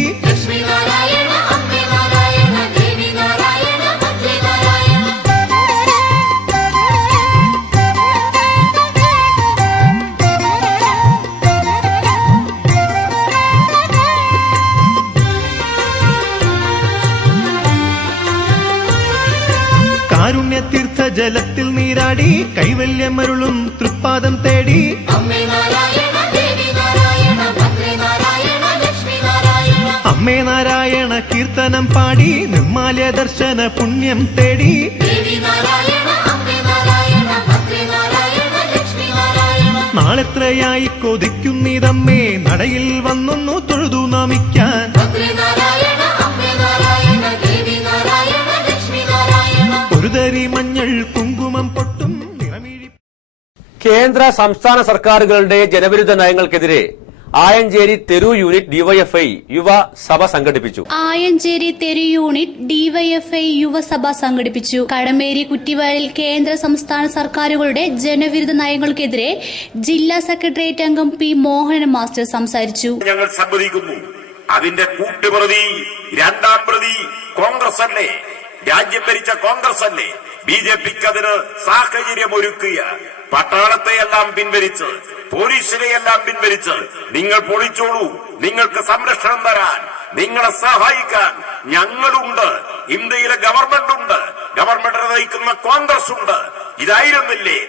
കാരുണ്യതീർത്ഥ ജലത്തിൽ നീരാടി, കൈവല്യമരുളും തൃപ്പാദം തേടി. അമ്മേ നാരായണ കീർത്തനം പാടി, നിർമ്മാല്യ ദർശന പുണ്യം തേടി. നാളെത്രയായി കൊതിക്കുന്നീതമ്മേ, നടയിൽ വന്നൊന്നു തൊഴുതു നാമിക്കാൻ. ഒരു തരി മഞ്ഞൾ കുങ്കുമം പൊട്ടും നിറമിഴി. കേന്ദ്ര സംസ്ഥാന സർക്കാരുകളുടെ ജനവിരുദ്ധ നയങ്ങൾക്കെതിരെ ആയഞ്ചേരി തെരു യൂണിറ്റ് ഡിവൈഎഫ്ഐ യുവസഭ സംഘടിപ്പിച്ചു. ആയഞ്ചേരി തെരു യൂണിറ്റ് ഡിവൈഎഫ്ഐ യുവസഭ സംഘടിപ്പിച്ചു. കടമേരി കുറ്റിവയലിൽ കേന്ദ്ര സംസ്ഥാന സർക്കാരുകളുടെ ജനവിരുദ്ധ നയങ്ങൾക്കെതിരെ ജില്ലാ സെക്രട്ടേറിയറ്റ് അംഗം പി മോഹനൻ മാസ്റ്റർ സംസാരിച്ചു. ഞങ്ങൾ സമ്മതിക്കുന്നു, അതിന്റെ കൂട്ടുപ്രതി രണ്ടാം പ്രതി കോൺഗ്രസ് അല്ലേ, രാജ്യം ഭരിച്ച കോൺഗ്രസ് അല്ലേ. ബിജെപിക്ക് അതിന് സാഹചര്യമൊരുക്കുക, പട്ടാളത്തെയെല്ലാം പിൻവലിച്ച് പോലീസിനെയെല്ലാം പിൻവലിച്ച് നിങ്ങൾ പൊളിച്ചോളൂ, നിങ്ങൾക്ക് സംരക്ഷണം തരാൻ നിങ്ങളെ സഹായിക്കാൻ ഞങ്ങളുണ്ട്, ഇന്ത്യയിലെ ഗവൺമെന്റ് ഉണ്ട്, ഗവൺമെന്റിനെ നയിക്കുന്ന കോൺഗ്രസ് ഉണ്ട്. ഇതായിരുന്നില്ലേ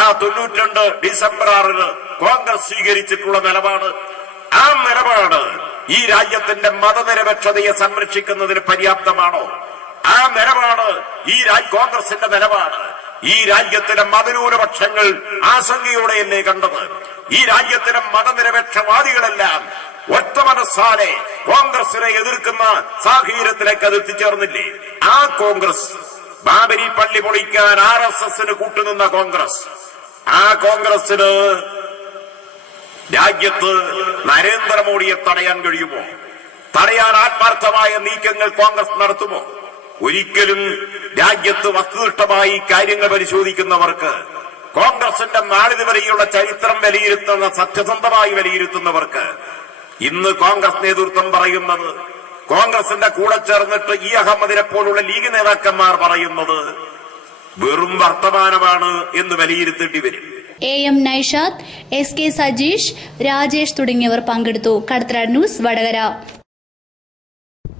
ആ 92 ഡിസംബർ 6 കോൺഗ്രസ് സ്വീകരിച്ചിട്ടുള്ള നിലപാട്? ആ നിലപാട് ഈ രാജ്യത്തിന്റെ മതനിരപേക്ഷതയെ സംരക്ഷിക്കുന്നതിന് പര്യാപ്തമാണോ? ആ നിലപാട് ഈ കോൺഗ്രസിന്റെ നിലപാട് ഈ രാജ്യത്തിലെ മതന്യൂനപക്ഷങ്ങൾ ആശങ്കയോടെയല്ലേ കണ്ടത്? ഈ രാജ്യത്തിലെ മതനിരപേക്ഷവാദികളെല്ലാം ഒറ്റ മനസ്സാലെ കോൺഗ്രസിനെ എതിർക്കുന്ന സാഹചര്യത്തിലേക്ക് അത് എത്തിച്ചേർന്നില്ലേ? ആ കോൺഗ്രസ്, ബാബരി പള്ളി പൊളിക്കാൻ RSSന് കൂട്ടുനിന്ന കോൺഗ്രസ്, ആ കോൺഗ്രസിന് രാജ്യത്ത് നരേന്ദ്രമോദിയെ തടയാൻ കഴിയുമോ? തടയാൻ ആത്മാർത്ഥമായ നീക്കങ്ങൾ കോൺഗ്രസ് നടത്തുമോ? ഒരിക്കലും. രാജ്യത്ത് വസ്തുനിഷ്ഠമായി കാര്യങ്ങൾ പരിശോധിക്കുന്നവർക്ക് കോൺഗ്രസിന്റെ നാളിതുവരെയുള്ള ചരിത്രം വിലയിരുത്തുന്ന സത്യസന്ധമായി വിലയിരുത്തുന്നവർക്ക് ഇന്ന് കോൺഗ്രസ് നേതൃത്വം പറയുന്നത്, കോൺഗ്രസിന്റെ കൂടെ ചേർന്നിട്ട് ഇ അഹമ്മദിനെ പോലുള്ള ലീഗ് നേതാക്കന്മാർ പറയുന്നത് വെറും വർത്തമാനമാണ് എന്ന് വിലയിരുത്തേണ്ടി വരും. AM നൈഷാദ്, SK സജീഷ്, രാജേഷ് തുടങ്ങിയവർ പങ്കെടുത്തു. കടത്തനാട് ന്യൂസ്, വടകര.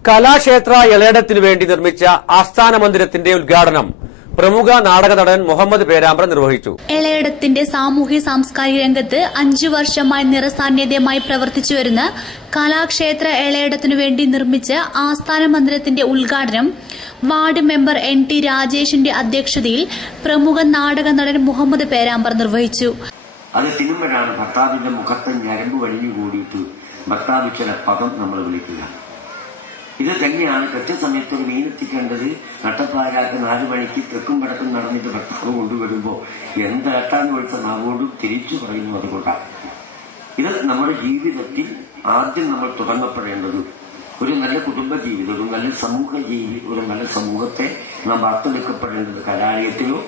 കലാക്ഷേത്ര എളേടത്തിനു വേണ്ടി നിർമ്മിച്ച ആസ്ഥാന മന്ദിരത്തിന്റെ ഉദ്ഘാടനം പ്രമുഖ നാടക നടൻ മുഹമ്മദ് പേരാമ്പ്ര നിർവഹിച്ചു. എളേടത്തിന്റെ സാമൂഹ്യ സാംസ്കാരിക രംഗത്ത് 5 വർഷമായി നിറസാന്നിധ്യമായി പ്രവർത്തിച്ചു വരുന്ന കലാക്ഷേത്ര എളേടത്തിനു വേണ്ടി നിർമ്മിച്ച ആസ്ഥാന മന്ദിരത്തിന്റെ ഉദ്ഘാടനം വാർഡ് മെമ്പർ NT രാജേഷിന്റെ അധ്യക്ഷതയിൽ പ്രമുഖ നാടക നടൻ മുഹമ്മദ് പേരാമ്പ്ര നിർവഹിച്ചു. അത് തിരുമ്പഴാണ് ഭർത്താവിന്റെ മുഖത്ത് ഞരമ്പ് വലിഞ്ഞു കൂടിയിട്ട് ഭർത്താവ് ചില പദം നമ്മൾ വിളിക്കുക. ഇത് തന്നെയാണ് കൃത്യസമയത്ത് മീനെത്തിക്കേണ്ടത്. നട്ടപ്പാരാക്ക് 4 മണിക്ക് തെക്കും വടക്കും നടന്നിട്ട് ഭർത്താവ് കൊണ്ടുവരുമ്പോൾ എന്താട്ടാന്ന് വിളിച്ച നാവോടും തിരിച്ചു പറയുന്നു. അതുകൊണ്ടാണ് ഇത് നമ്മുടെ ജീവിതത്തിൽ ആദ്യം നമ്മൾ തുടങ്ങപ്പെടേണ്ടത് ഒരു നല്ല കുടുംബ ജീവിതം, ഒരു നല്ല സമൂഹ ഒരു നല്ല സമൂഹത്തെ നാം വാർത്തെടുക്കപ്പെടേണ്ടത് കലാലയത്തിലോ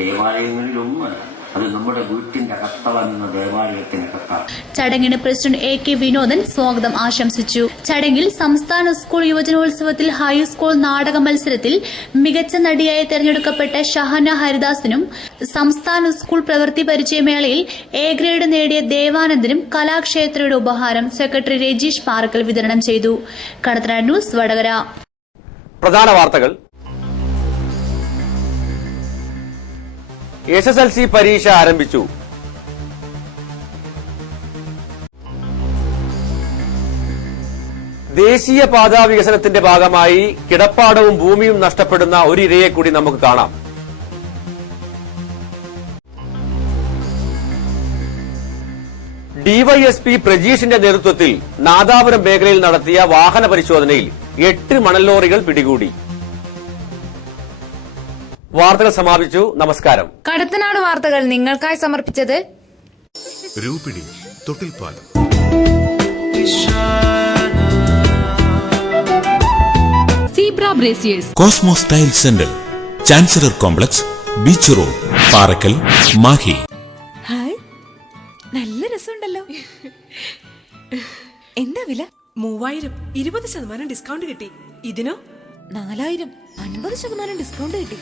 ദേവാലയങ്ങളിലൊന്നുമല്ല, അത് നമ്മുടെ വീട്ടിന്റെ അകത്തളെന്ന ദേവാലയത്തിനകത്താണ്. ചടങ്ങിന് പ്രസിഡന്റ് AK വിനോദൻ സ്വാഗതം ആശംസിച്ചു. ചടങ്ങിൽ സംസ്ഥാന സ്കൂൾ യുവജനോത്സവത്തിൽ ഹൈസ്കൂൾ നാടക മത്സരത്തിൽ മികച്ച നടിയായി തെരഞ്ഞെടുക്കപ്പെട്ട ഷഹന ഹരിദാസിനും സംസ്ഥാന സ്കൂൾ പ്രവൃത്തി പരിചയമേളയിൽ A ഗ്രേഡ് നേടിയ ദേവാനന്ദനും കലാക്ഷേത്രയുടെ ഉപഹാരം സെക്രട്ടറി രജീഷ് പാറക്കൽ വിതരണം ചെയ്തു. കടത്തനാട് ന്യൂസ്, വടകര. പ്രധാന വാർത്തകൾ. SSLC പരീക്ഷ ആരംഭിച്ചു. ദേശീയപാതാ വികസനത്തിന്റെ ഭാഗമായി കിടപ്പാടവും ഭൂമിയും നഷ്ടപ്പെടുന്ന ഒരു ഇരയെ കൂടി നമുക്ക് കാണാം. DYSP പ്രജീഷിന്റെ നേതൃത്വത്തിൽ നാദാപുരം മേഖലയിൽ നടത്തിയ വാഹന പരിശോധനയിൽ 8 മണൽ ലോറികൾ പിടികൂടി. വാർത്തകൾ സമാപിച്ചു. നമസ്കാരം. കടത്തനാട് വാർത്തകൾ നിങ്ങൾക്കായി സമർപ്പിച്ചത് Roopini Thottilpalam, Zebra brassieres, Cosmos style centre, Chancellor complex, beach road, Parakkal, Mahe. Hi, നല്ല രസമുണ്ടല്ലോ. എന്താ വില? 3000, 20% ഡിസ്കൗണ്ട് കിട്ടി. ഇതിനോ 4000, 50% ഡിസ്കൗണ്ട് കിട്ടി.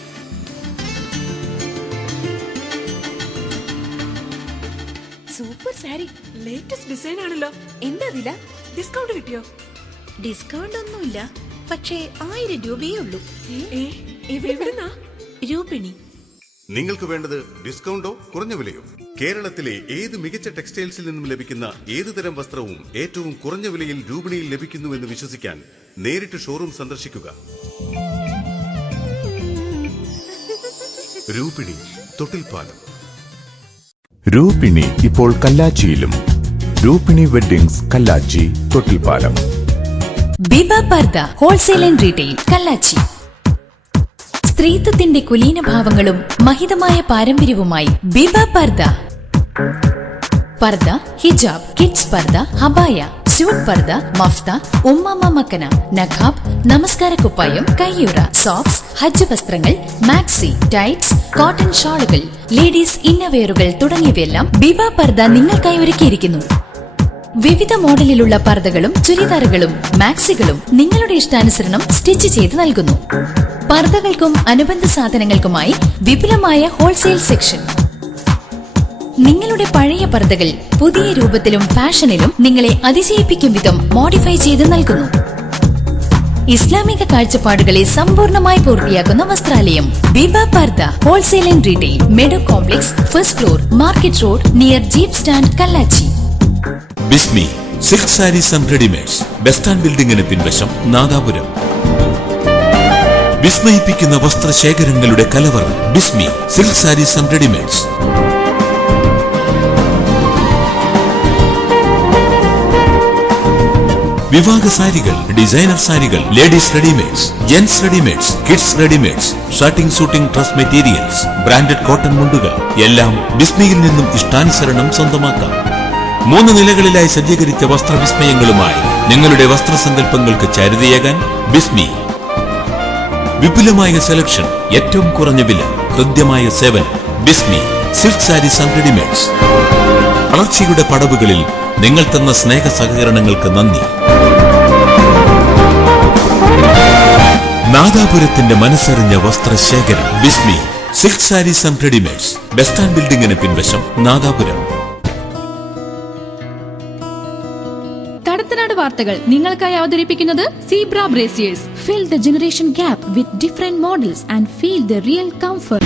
സൂപ്പർ സാരി, ലേറ്റസ്റ്റ് ഡിസൈൻ ആണല്ലോ. എന്താ വില? ഡിസ്കൗണ്ട് കിട്ടിയോ? ഡിസ്കൗണ്ട് ഒന്നുമില്ല, പക്ഷേ 1000 രൂപയേ ഉള്ളൂ. എവിടുന്നാ? രൂപിണി. നിങ്ങൾക്ക് വേണ്ടത് ഡിസ്കൗണ്ടോ കുറഞ്ഞ വിലയോ? കേരളത്തിലെ ഏത് മികച്ച ടെക്സ്റ്റൈൽസിൽ നിന്നും ലഭിക്കുന്ന ഏതുതരം വസ്ത്രവും ഏറ്റവും കുറഞ്ഞ വിലയിൽ രൂപിണിയിൽ ലഭിക്കുന്നുവെന്ന് വിശ്വസിക്കാൻ നേരിട്ട് ഷോറൂം സന്ദർശിക്കുക. രൂപിണി തൊട്ടിൽപ്പാലം. രൂപിണി ഇപ്പോൾ കല്ലാച്ചിയിലും. Roopini weddings, Kallachi, Thottilpalam. Biba Pardha wholesale and retail, Kallachi. സ്ത്രീത്വത്തിന്റെ കുലീന ഭാവങ്ങളും മഹിതമായ പാരമ്പര്യവുമായി ബിബ പർദ. പർദ, ഹിജാബ്, കിഡ്സ് പർദ, ഹബായ, സ്യൂട്ട് പർദ, മഫ്ത, ഉമ്മാമ മക്കന, നഖാബ്, നമസ്കാര കുപ്പായം, കയ്യുറ, സോക്സ്, ഹജ്ജ് വസ്ത്രങ്ങൾ, മാക്സി, ടൈറ്റ്സ്, കോട്ടൺ ഷാളുകൾ, ലേഡീസ് ഇന്നവെയറുകൾ തുടങ്ങിയവയെല്ലാം ബിബ പർദ നിങ്ങൾക്കായി ഒരുക്കിയിരിക്കുന്നു. വിവിധ മോഡലിലുള്ള പർദകളും ചുരിദാറുകളും മാക്സികളും നിങ്ങളുടെ ഇഷ്ടാനുസരണം സ്റ്റിച്ച് ചെയ്ത് നൽകുന്നു. പർദകൾക്കും അനുബന്ധ സാധനങ്ങൾക്കുമായി വിപുലമായ ഹോൾസെയിൽ സെക്ഷൻ. നിങ്ങളുടെ പഴയ പർദകൾ പുതിയ രൂപത്തിലും ഫാഷനിലും നിങ്ങളെ അതിശയിപ്പിക്കും വിധം മോഡിഫൈ ചെയ്ത് നൽകുന്നു. ഇസ്ലാമിക കാഴ്ചപ്പാടുകളെ സമ്പൂർണ്ണമായി പൂർത്തിയാക്കുന്ന വസ്ത്രാലയം Biba Pardha wholesale and retail, Meadow complex, first floor, market road, near jeep stand, Kallachi. Bismi silk sarees and readymades, bus stand ബിൽഡിംഗിന് പിൻവശം, നാദാപുരം. വിസ്മയിപ്പിക്കുന്ന വസ്ത്രശേഖരങ്ങളുടെ കലവറ Bismi silk sarees and readymades. വിവാഹ സാരികൾ, ഡിസൈനർ സാരികൾ, ladies readymades, gents readymades, kids readymades, shirting suiting dress materials, branded cotton മുണ്ടുകൾ എല്ലാം ബിസ്മിയിൽ നിന്നും ഇഷ്ടാനുസരണം സ്വന്തമാക്കാം. 3 നിലകളിലായി സജ്ജീകരിച്ച വസ്ത്രവിസ്മയങ്ങളുമായി നിങ്ങളുടെ വസ്ത്രസങ്കല്പങ്ങൾക്ക് ചാരുതയേകാൻ ബിസ്മി. വിപുലമായ സെലക്ഷൻ, ഏറ്റവും കുറഞ്ഞ വില, ഹൃദ്യമായ സേവനം. Bismi silk sarees and readymades. വളർച്ചയുടെ പടവുകളിൽ നിങ്ങൾ തന്ന സ്നേഹ സഹകരണങ്ങൾക്ക് നന്ദി. നാദാപുരത്തിന്റെ മനസ്സറിഞ്ഞ വസ്ത്രശേഖരം Bismi silk sarees and readymades. Bus stand ബിൽഡിംഗിന് പിൻവശം, നാദാപുരം. കടത്തനാട് വാർത്തകൾ നിങ്ങൾക്കായി അവതരിപ്പിക്കുന്നത് Zebra brassieres. Fill the generation gap with different models and feel the real comfort.